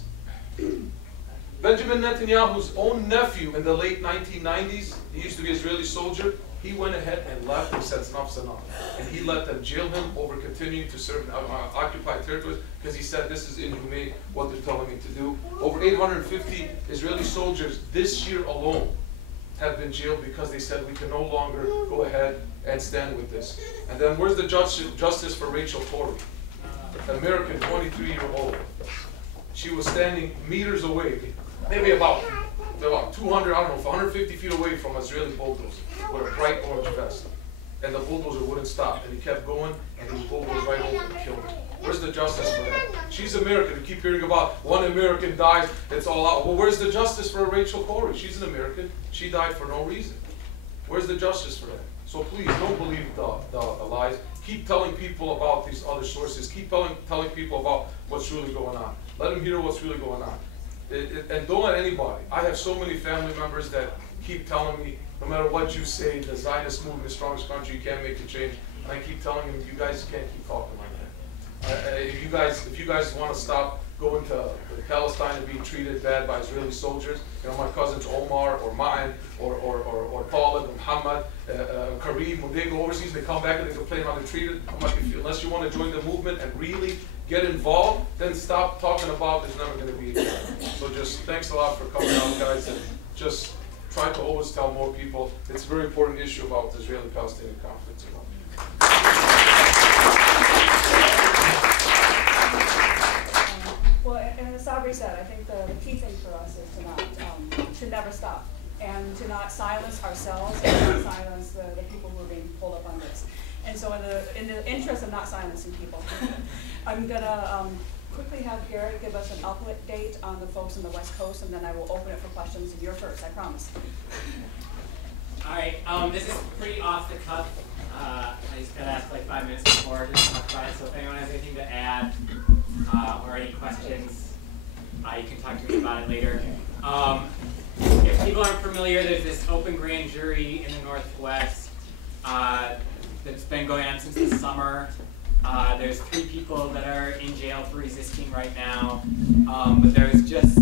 Benjamin Netanyahu's own nephew in the late 1990s, he used to be an Israeli soldier, he went ahead and left and said enough's enough. And he let them jail him over continuing to serve in occupied territories because he said this is inhumane what they're telling me to do. Over 850 Israeli soldiers this year alone have been jailed because they said we can no longer go ahead and stand with this. And then where's the justice for Rachel Corrie, an American 23-year-old? She was standing meters away, maybe about 200, I don't know, 150 feet away from an Israeli bulldozer with a bright orange vest. And the bulldozer wouldn't stop, and he kept going, and he bulldozed right over and killed her. Where's the justice for that? She's American. We keep hearing about one American dies, it's all out. Well, where's the justice for Rachel Corrie? She's an American. She died for no reason. Where's the justice for that? So please, don't believe the lies. Keep telling people about these other sources. Keep telling people about what's really going on. Let them hear what's really going on. And don't let anybody. I have so many family members that keep telling me, no matter what you say, the Zionist movement is the strongest country, you can't make a change. And I keep telling them, you guys can't keep talking like that. If you guys want to stop going to Palestine and being treated bad by Israeli soldiers, you know, my cousins Omar or Ma'an or Talib, Muhammad, Kareem, when they go overseas, they come back and they complain how they're treated. I'm like, unless you want to join the movement and really get involved, then stop talking about there's never going to be a change. So just thanks a lot for coming out, guys, and just try to always tell more people it's a very important issue about the Israeli-Palestinian conflict. Well, and as Sabri said, I think the key thing for us is to never stop and to not silence ourselves and not silence the people who are being pulled up on this. And so in the interest of not silencing people, I'm going to quickly have Garrett give us an update on the folks on the West Coast, and then I will open it for questions. And you're first, I promise. All right, this is pretty off the cuff. I just got asked like 5 minutes before to talk about it, so if anyone has anything to add or any questions, you can talk to me about it later. If people aren't familiar, there's this open grand jury in the Northwest that's been going on since the summer. There's 3 people that are in jail for resisting right now, but there's just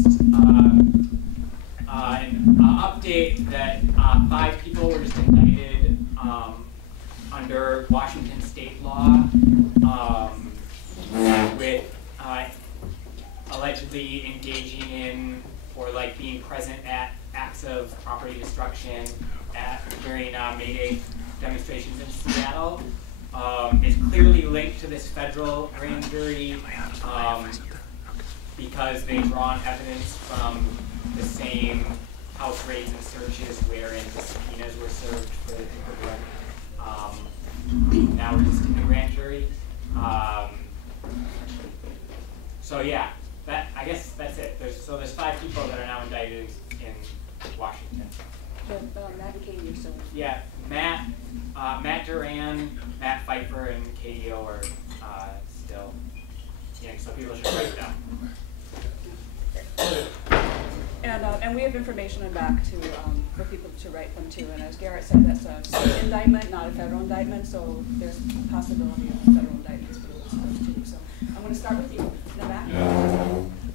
an update that 5 people were just indicted under Washington state law with allegedly engaging in or like being present at acts of property destruction during May Day demonstrations in Seattle. It's clearly linked to this federal grand jury because they draw on evidence from the same house raids and searches wherein the subpoenas were served for the now resisting the grand jury. So yeah, I guess that's it. There's 5 people that are now indicted in Washington. Matt and Katie are still. Yeah, Matt Duran, Matt Pfeiffer, and KDO are still. Yeah, so people should write it down. And we have information on back to for people to write them too. And as Garrett said, that's a state indictment, not a federal indictment. So there's a possibility of federal indictments for those too. So I'm going to start with you in the back.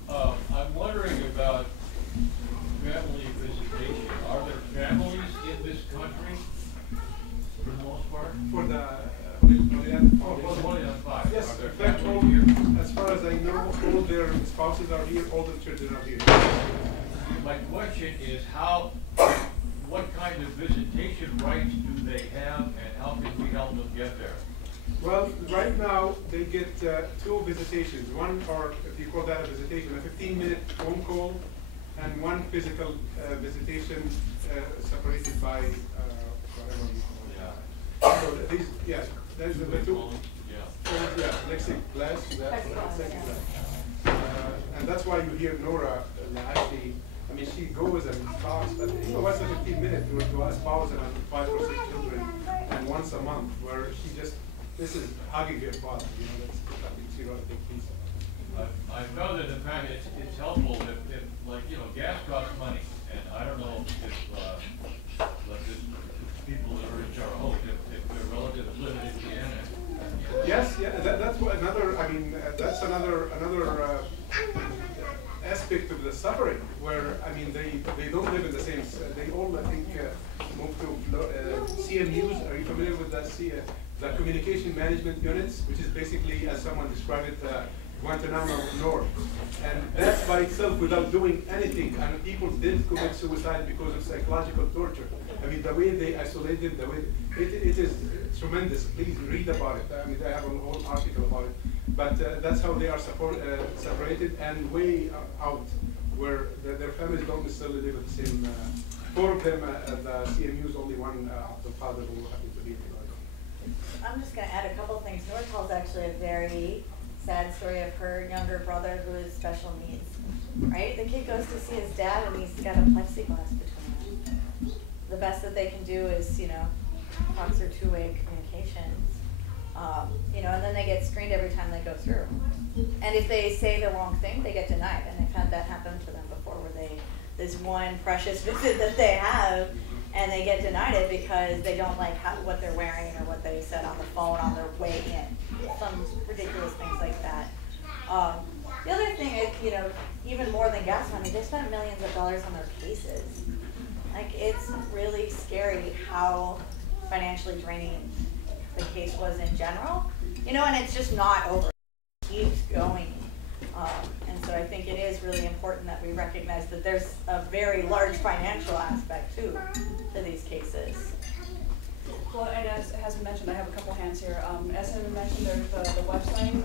I'm wondering about family visitation. Are there families in this country for the most part? For the Only on 5. yes, Are there in fact, families here? as far as I know, all their spouses are here, all the children are here. My question is what kind of visitation rights do they have and how can we help them get there? Well, right now, they get 2 visitations. One, or if you call that a visitation, a 15-minute phone call, and 1 physical visitation separated by whatever you call it. Yeah. So these, yes, there's the 2. Yeah. Yeah, plexiglass. Plexiglass. And that's why you hear Nora actually. I mean, she goes and talks, but you know, once a 15 minutes to a spouse and 5 or 6 children, and once a month, where she just, this is hugging her father, you know, that's, I think she wrote a big piece of it. I know that in fact it's helpful if like, you know, gas costs money, and I don't know if like the people that are in Terre Haute, if their relatives live in Indiana. Yes, yeah, that's what another, I mean, that's another aspect of the suffering, where, I mean, they don't live in the same, they all, I think, moved to CMUs. Are you familiar with that? The communication management units, which is basically, as someone described it, Guantanamo North. And that's by itself without doing anything. And people did commit suicide because of psychological torture. I mean, the way they isolated, the way, it is tremendous. Please read about it. I mean, I have a whole article about it. But that's how they are separated and way out, where their families don't necessarily live at the same, 4 of them at the CMUs, only one, the father who happened to be in I'm just going to add a couple of things. Nora tells actually a very sad story of her younger brother who has special needs, right? The kid goes to see his dad and he's got a plexiglass between them. The best that they can do is, you know, talk through 2-way communications, you know, and then they get screened every time they go through. And if they say the wrong thing, they get denied. And they've had that happen to them before, where this one precious visit that they have, and they get denied it because they don't like what they're wearing or what they said on the phone on their way in. Some ridiculous things like that. The other thing is, you know, even more than gas money, they spend millions of dollars on their cases. Like, it's really scary how financially draining the case was in general. You know, and it's just not over. It keeps going. And so I think it is really important that we recognize that there's a very large financial aspect too to these cases. Well, and as has been mentioned, I have a couple hands here. As has been mentioned, there's the website,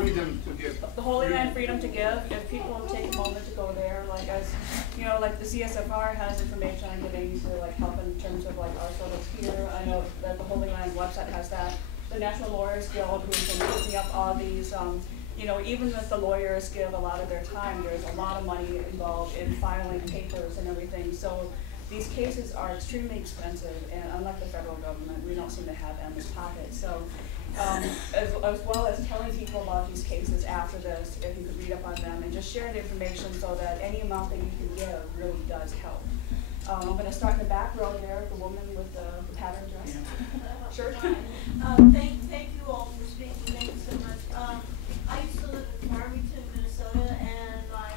Freedom to Give. The Holy Land Freedom to Give. If people take a moment to go there, like as you know, like the CSFR has information on getting to like help in terms of like our service here. I know that the Holy Land website has that. The National Lawyers Guild, who's been picking up all these, you know, even if the lawyers give a lot of their time, there's a lot of money involved in filing papers and everything. So these cases are extremely expensive, and unlike the federal government, we don't seem to have endless pockets. So as well as telling people about these cases after this, if you could read up on them and just share the information so that any amount that you can give really does help. I'm going to start in the back row there, the woman with the pattern dress. Shirt. Thank you all for speaking. Thank you so much. I used to live in Farmington, Minnesota, and my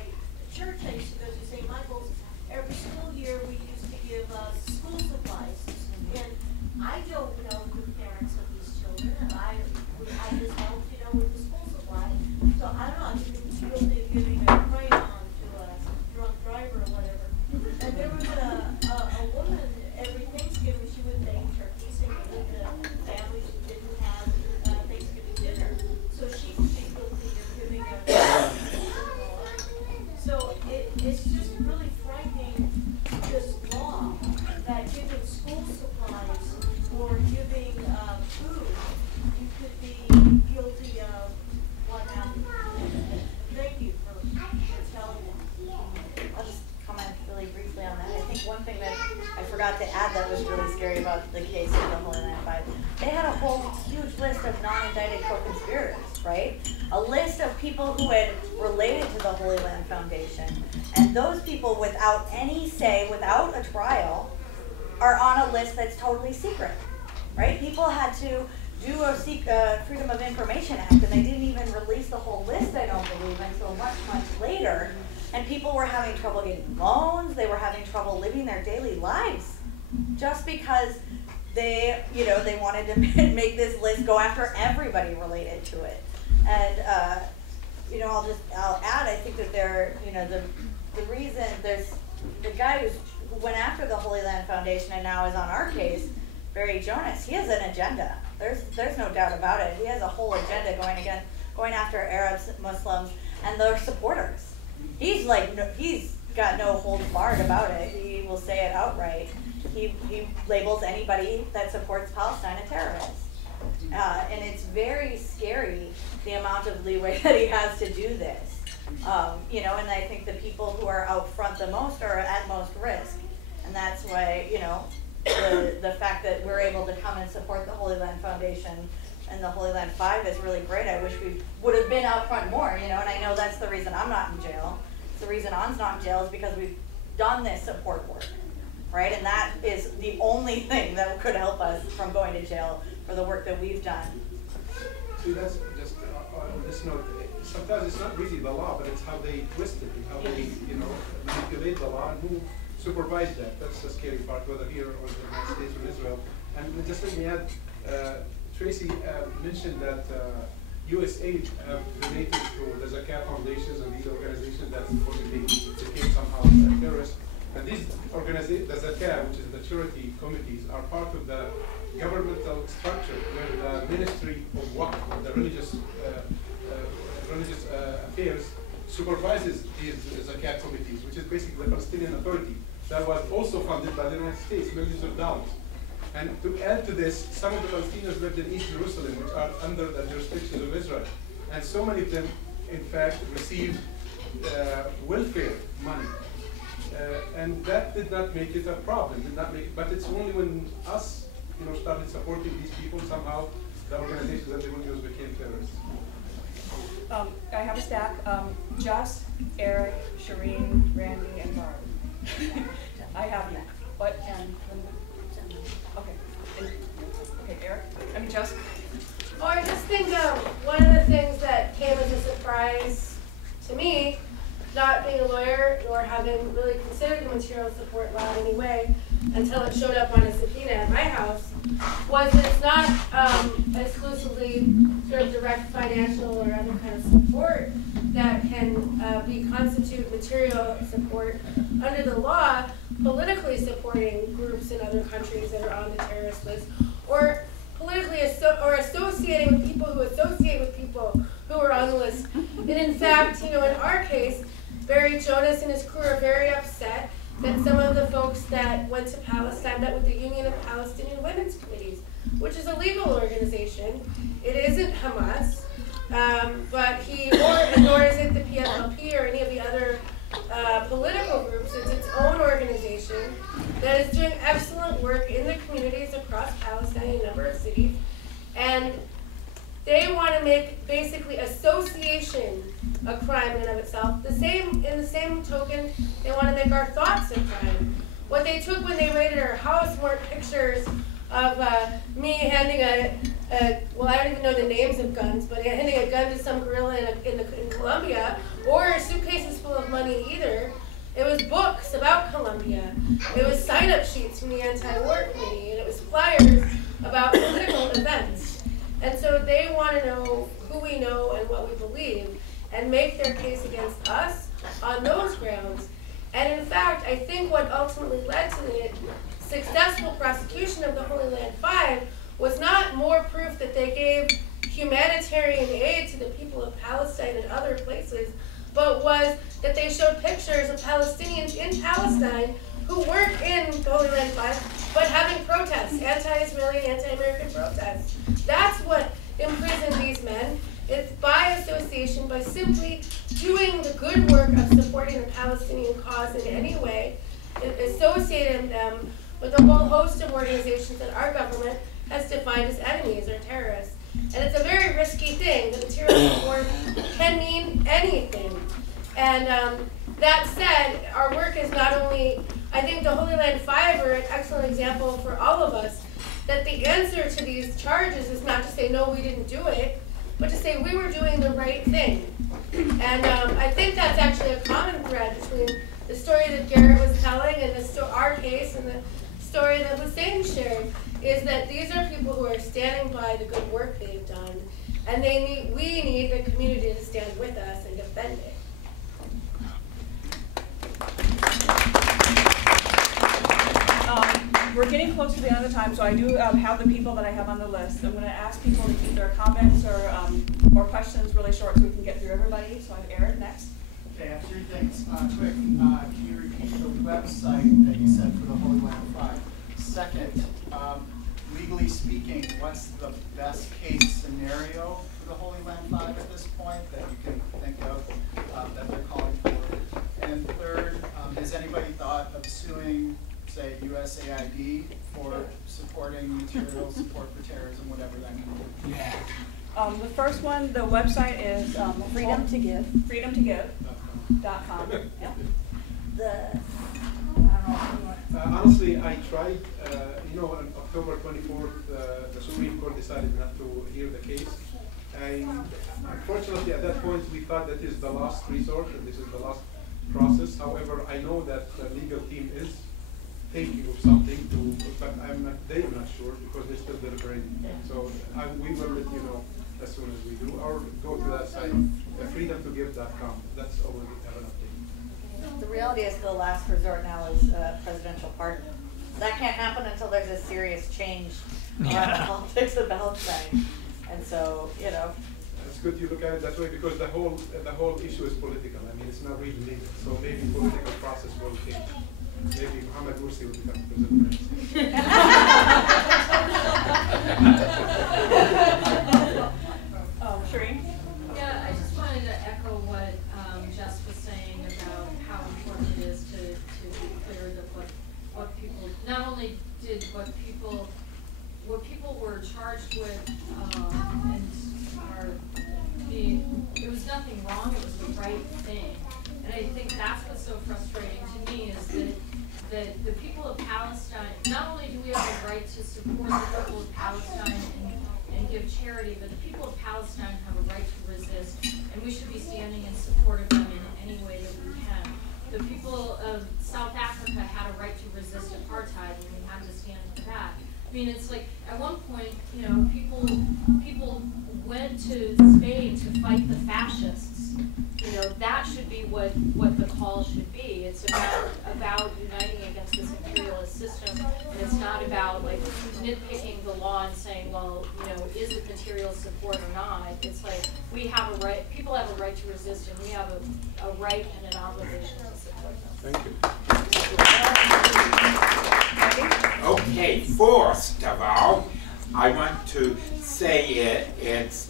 church I used to go to, St. Michael's. Every school year we used to give school supplies. And I don't know the parents of these children, and I just helped, with the school supply. So I don't know, I'm guilty of giving a crayon to a drunk driver or whatever. And there was a woman every Thanksgiving, she would bake turkeys and give it to families who didn't have Thanksgiving dinner. So she would be guilty of giving a So it's just really frightening, this law, that giving school supplies or giving food, you could be guilty of what happened. Thank you for telling me. I'll just comment really briefly on that. I think one thing that I forgot to add that was really scary about the case of the Holy Land Five, they had a whole huge list of non-indicted co-conspirators, right? A list of people who had related to the Holy Land Foundation. And those people, without any say, without a trial, are on a list that's totally secret, right? People had to do a Freedom of Information Act, and they didn't even release the whole list, I don't believe, until much, much later. And people were having trouble getting loans, they were having trouble living their daily lives, just because they, they wanted to make this list go after everybody related to it. And, I'll add, I think that the reason the guy who went after the Holy Land Foundation and now is on our case, Barry Jonas, he has an agenda. There's no doubt about it. He has a whole agenda going after Arabs, Muslims, and their supporters. He's got no holds barred about it. He will say it outright. He labels anybody that supports Palestine a terrorist. And it's very scary, the amount of leeway that he has to do this. And I think the people who are out front the most are at most risk. And that's why, the fact that we're able to come and support the Holy Land Foundation and the Holy Land 5 is really great. I wish we would have been out front more, and I know that's the reason I'm not in jail. The reason On's not in jail is because we've done this support work, right? And that is the only thing that could help us from going to jail for the work that we've done. See, that's just on this note. Sometimes it's not really the law, but it's how they twist it and how they, manipulate the law and who supervise that. That's the scary part, whether here or the United States or Israel. And just let me add, Tracy mentioned that USAID have donated to the Zakat foundations and these organizations that supposedly became somehow terrorists. And these organizations, the Zakat, which is the charity committees, are part of the governmental structure where the Ministry of Waqf, or the religious affairs, supervises these Zakat committees, which is basically the Palestinian Authority that was also funded by the United States, millions of dollars. And to add to this, some of the Palestinians lived in East Jerusalem, which are under the jurisdiction of Israel. And so many of them, in fact, received welfare money. And that did not make it a problem, but it's only when us, started supporting these people, somehow the organizations that they would use became terrorists. I have a stack. Just, Eric, Shireen, Randy, and Barb. I have you. What? Okay. Okay, Eric. Just. Oh, I just think one of the things that came as a surprise to me, not being a lawyer nor having really considered the material support law in any way until it showed up on a subpoena at my house, was it's not exclusively sort of direct financial or other kind of support that can constitute material support. Under the law, politically supporting groups in other countries that are on the terrorist list, or politically associating with people who associate with people who are on the list. And in fact, in our case, Barry Jonas and his crew are very upset that some of the folks that went to Palestine met with the Union of Palestinian Women's Committees, which is a legal organization. It isn't Hamas, nor is it the PFLP or any of the other political groups. It's its own organization that is doing excellent work in the communities across Palestine in a number of cities. And they want to make basically association a crime in and of itself. In the same token, they want to make our thoughts a crime. What they took when they raided our house weren't pictures of me handing well, I don't even know the names of guns, but handing a gun to some guerrilla in Colombia, or suitcases full of money either. It was books about Colombia. It was sign-up sheets from the anti-war committee, and it was flyers about political events. And so they want to know who we know and what we believe, and make their case against us on those grounds. And in fact, I think what ultimately led to the successful prosecution of the Holy Land Five was not more proof that they gave humanitarian aid to the people of Palestine and other places, but was that they showed pictures of Palestinians in Palestine who weren't in the Holy Land Five, but having protests, anti-Israeli, anti-American protests. That's what imprisoned these men. It's by association, by simply doing the good work of supporting the Palestinian cause in any way, associating them with a whole host of organizations that our government has defined as enemies or terrorists. And it's a very risky thing. The material support can mean anything. And that said, our work is not only, I think the Holy Land Five are an excellent example for all of us, that the answer to these charges is not to say, no, we didn't do it, but to say we were doing the right thing. And I think that's actually a common thread between the story that Garrett was telling and our case and the story that Hussein shared, is that these are people who are standing by the good work they've done, and we need the community to stand with us and defend it. We're getting close to the end of the time, so I do have the people that I have on the list. I'm going to ask people to keep their comments or questions really short so we can get through everybody. So I have Aaron next. Okay, I have three things. Quick, can you repeat the website that you said for the Holy Land Five? Second, legally speaking, what's the best case scenario for the Holy Land Five at this point that you can think of that they're calling for? And third, has anybody thought of suing, say, USAID for supporting material support for terrorism, whatever that can be? Yeah. The first one, the website is Freedom to Give. freedomtogive.com. Yeah. Honestly, I tried, on October 24th, the Supreme Court decided not to hear the case. Unfortunately, at that point, we thought that is the last resort and this is the last process. However, I know that the legal team is thinking of something but they're not sure because they're still deliberating. So we will let you know as soon as we do, or go to that site, freedomtogive.com. That's all we have an update. The reality is the last resort now is presidential pardon. That can't happen until there's a serious change around the politics of Palestine. And so, It's good you look at it that way because the whole issue is political. I mean, it's not really legal. So maybe political process will change. Maybe Mohammed Mursi will become president. Shireen? Yeah, I just wanted to echo what Jess was saying about how important it is to be clear that what people, not only did what people were charged with and are being, there was nothing wrong, it was the right thing. And I think that's what's so frustrating to me is that the people of Palestine, not only do we have a right to support the people of Palestine and give charity, but the people of Palestine have a right to resist, and we should be standing in support of them in any way that we can. The people of South Africa had a right to resist apartheid, and we had to stand for that. I mean, it's like, at one point, people went to Spain to fight the fascists. That should be what the call should be. It's about uniting against this imperialist system, and it's not about like nitpicking the law and saying, well, is it material support or not? It's like we have a right, people have a right to resist, and we have a right and an obligation to support them. Thank you. Okay, first of all, I want to say it's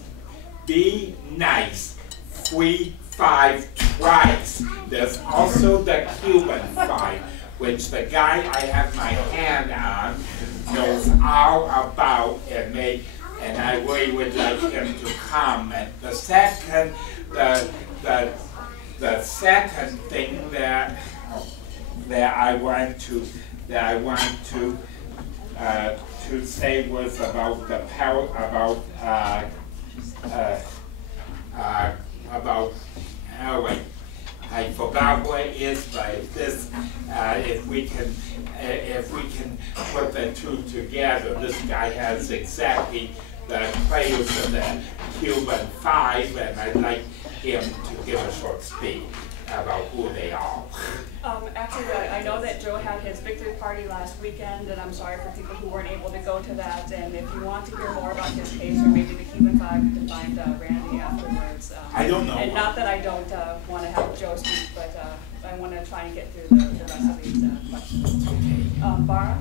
be nice. 3, 5 twice. There's also the Cuban 5, which the guy I have my hand on knows all about, and I really would like him to comment. The second thing that that I want to say was about the power about oh wait, I forgot what it is, but if we can put the two together, this guy has exactly the players of the Cuban Five, and I'd like him to give a short speech about who they are. Actually, I know that Joe had his victory party last weekend, and I'm sorry for people who weren't able to go to that. And if you want to hear more about his case, or maybe the Cuban Five, you can find Randy afterwards. I don't know. And not that I don't want to have Joe speak, but I want to try and get through the rest of these questions. Bara?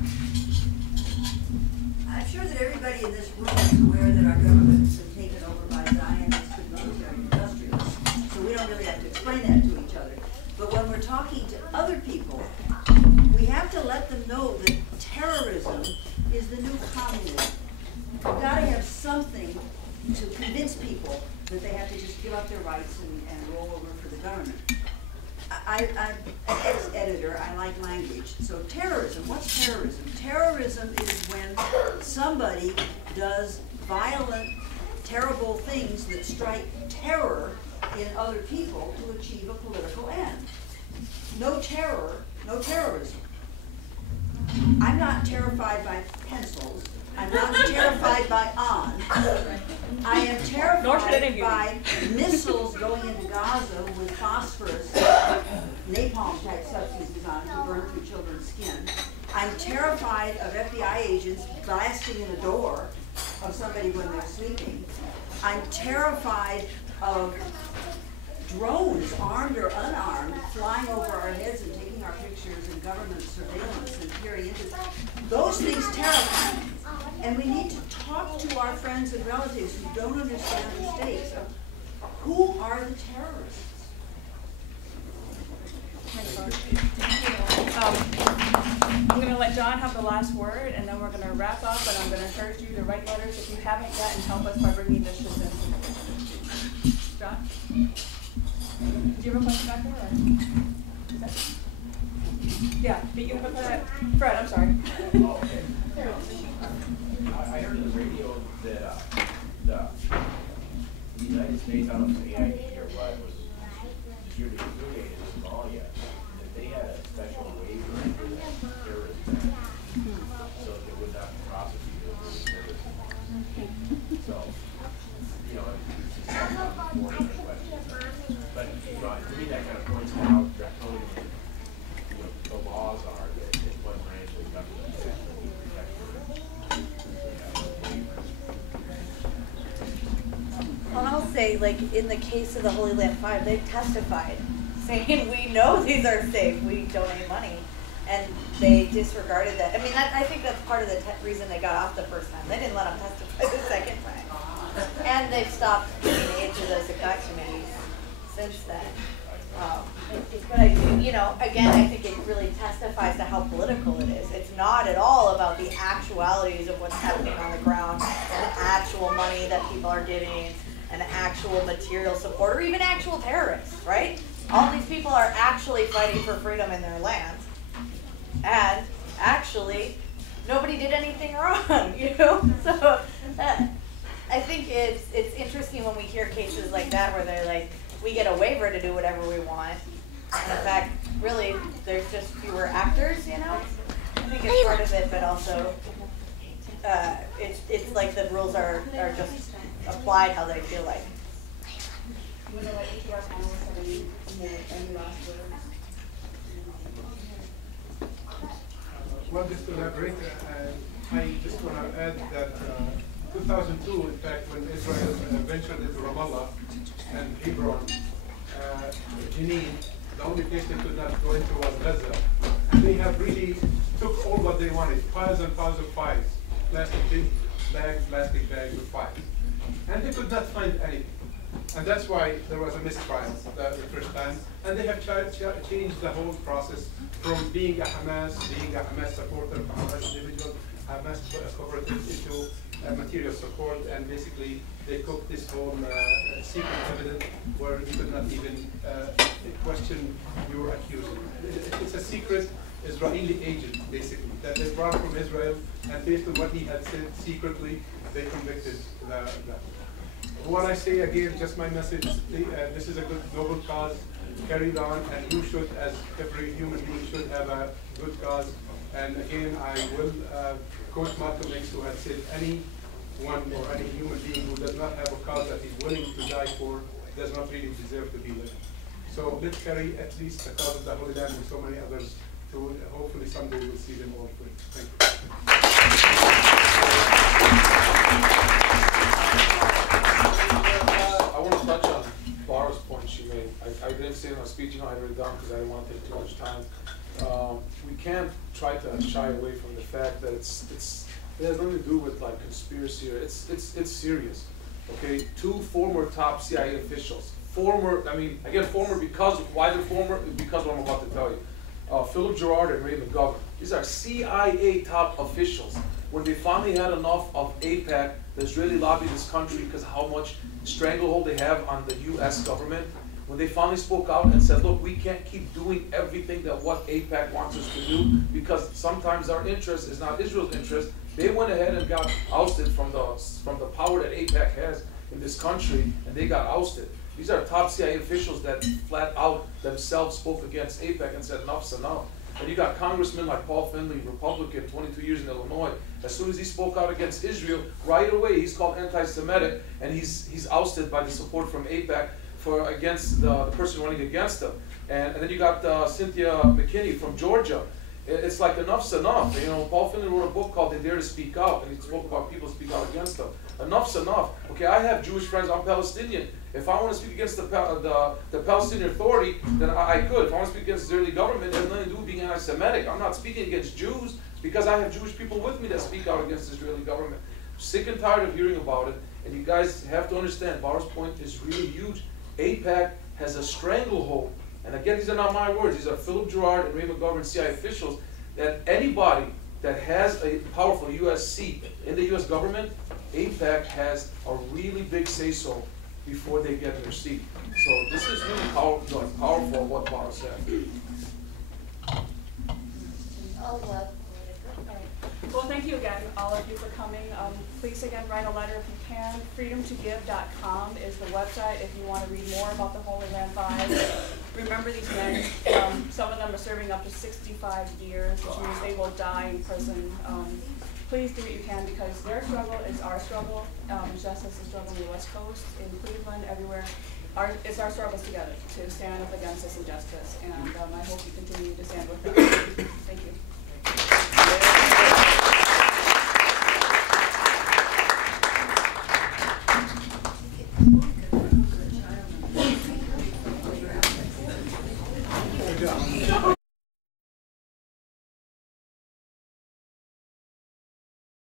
I'm sure that everybody in this room is aware that our government has been taken over by Zionistic military industrialists, so we don't really have to explain that to each other. But when we're talking to other people, we have to let them know that terrorism is the new communism. We've got to have something to convince people that they have to just give up their rights and roll over for the government. I'm an ex-editor, I like language. So terrorism, what's terrorism? Terrorism is when somebody does violent, terrible things that strike terror in other people to achieve a political end. No terror, no terrorism. I'm not terrified by pencils. I'm not terrified by on. I am terrified by missiles going into Gaza with phosphorus, napalm type substances on it to burn through children's skin. I'm terrified of FBI agents blasting in a door of somebody when they're sleeping. I'm terrified of drones, armed or unarmed, flying over our heads and taking our pictures and government surveillance and peering into them. Those things terrify me. And we need to talk to our friends and relatives who don't understand the stakes of who are the terrorists. I'm going to let John have the last word, and then we're going to wrap up, and I'm going to encourage you to write letters if you haven't yet and help us by bringing dishes in. John? Do you have a question back there? Or? Is that... Yeah, but you have a question? Fred, I'm sorry. Oh, okay. I heard on the radio that the United States, I don't know if it's AIT or what, was distributed in Somalia, that they had a special waiver for that terrorism act, so they would not be prosecuted for terrorism. So, you know, it's just not more than a question. But, you know, to me that kind of points to how draconian, you know, the laws are that one branch of the government is actually protected. Well, I'll say, like, in the case of the Holy Land Five, they've testified, saying, we know these are safe, we donate money. And they disregarded that. I mean, I think that's part of the reason they got off the first time. They didn't let them testify the second time. And they've stopped giving aid to those Zakat committees since then. But I do, you know, again, I think it really testifies to how political it is. It's not at all about the actualities of what's happening on the ground and the actual money that people are giving and actual material support or even actual terrorists, right? All these people are actually fighting for freedom in their land. And actually, nobody did anything wrong, you know? So I think it's interesting when we hear cases like that where they're like, we get a waiver to do whatever we want. And in fact, really, there's just fewer actors, you know? I think it's part of it, but also it's like the rules are just applied how they feel like. I'm going to let each of our panelists have any last words. Well, just to elaborate, I just want to add that 2002, in fact, when Israel ventured into Ramallah and Hebron, Jenin, the only place they could not go into was Gaza. And they have really took all what they wanted, piles and piles of files, plastic bags with files. And they could not find anything. And that's why there was a mistrial the first time. And they have changed the whole process from being a Hamas supporter, a Hamas individual, Hamas cooperative into material support, and basically they cooked this whole secret evidence where you could not even question your accuser. It's a secret Israeli agent, basically, that they brought from Israel, and based on what he had said secretly, they convicted the What I say again, just my message, this is a good noble cause carried on, and you should, as every human being should, have a good cause. And again, I will quote Malcolm X, who had said, anyone or any human being who does not have a cause that he's willing to die for does not really deserve to be living. So let's carry at least the cause of the Holy Land and so many others to hopefully someday we'll see them all free. Thank you. I want to touch on Laura's point she made. I didn't say in my speech, I had it down because I didn't want to take too much time. We can't try to shy away from the fact that it has nothing to do with like conspiracy. It's serious. Okay, 2 former top CIA officials. Former because why they're former? Because of what I'm about to tell you. Philip Gerard and Ray McGovern. These are CIA top officials. When they finally had enough of AIPAC, the Israeli lobbied this country because of how much stranglehold they have on the U.S. government. When they finally spoke out and said, look, we can't keep doing everything that what AIPAC wants us to do because sometimes our interest is not Israel's interest, they went ahead and got ousted from the power that AIPAC has in this country, and they got ousted. These are top CIA officials that flat out themselves spoke against AIPAC and said enough's enough. And you got congressmen like Paul Finley, Republican, 22 years in Illinois. As soon as he spoke out against Israel, right away he's called anti-Semitic, and he's ousted by the support from AIPAC against the person running against him. And then you got Cynthia McKinney from Georgia. It's like enough's enough. You know, Paul Finley wrote a book called They Dare to Speak Out, and he spoke about people speak out against them. Enough's enough. Okay, I have Jewish friends, I'm Palestinian. If I want to speak against the Palestinian Authority, then I could. If I want to speak against the Israeli government, it has nothing to do with being anti-Semitic. I'm not speaking against Jews. It's because I have Jewish people with me that speak out against the Israeli government. I'm sick and tired of hearing about it, and you guys have to understand, Bara's point is really huge. AIPAC has a stranglehold, and again, these are not my words, these are Philip Gerard and Ray McGovern, CIA officials, that anybody that has a powerful U.S. seat in the U.S. government, AIPAC has a really big say-so before they get their seat. So this is really powerful what Bara said. Well, thank you again, all of you, for coming. Please, again, write a letter if you can. freedomtogive.com is the website if you want to read more about the Holy Land Five. Remember these men, some of them are serving up to 65 years, which means they will die in prison. Please do what you can, because their struggle is our struggle, just as the struggle on the West Coast, in Cleveland, everywhere. It's our struggles together to stand up against this injustice, and I hope you continue to stand with us. Thank you.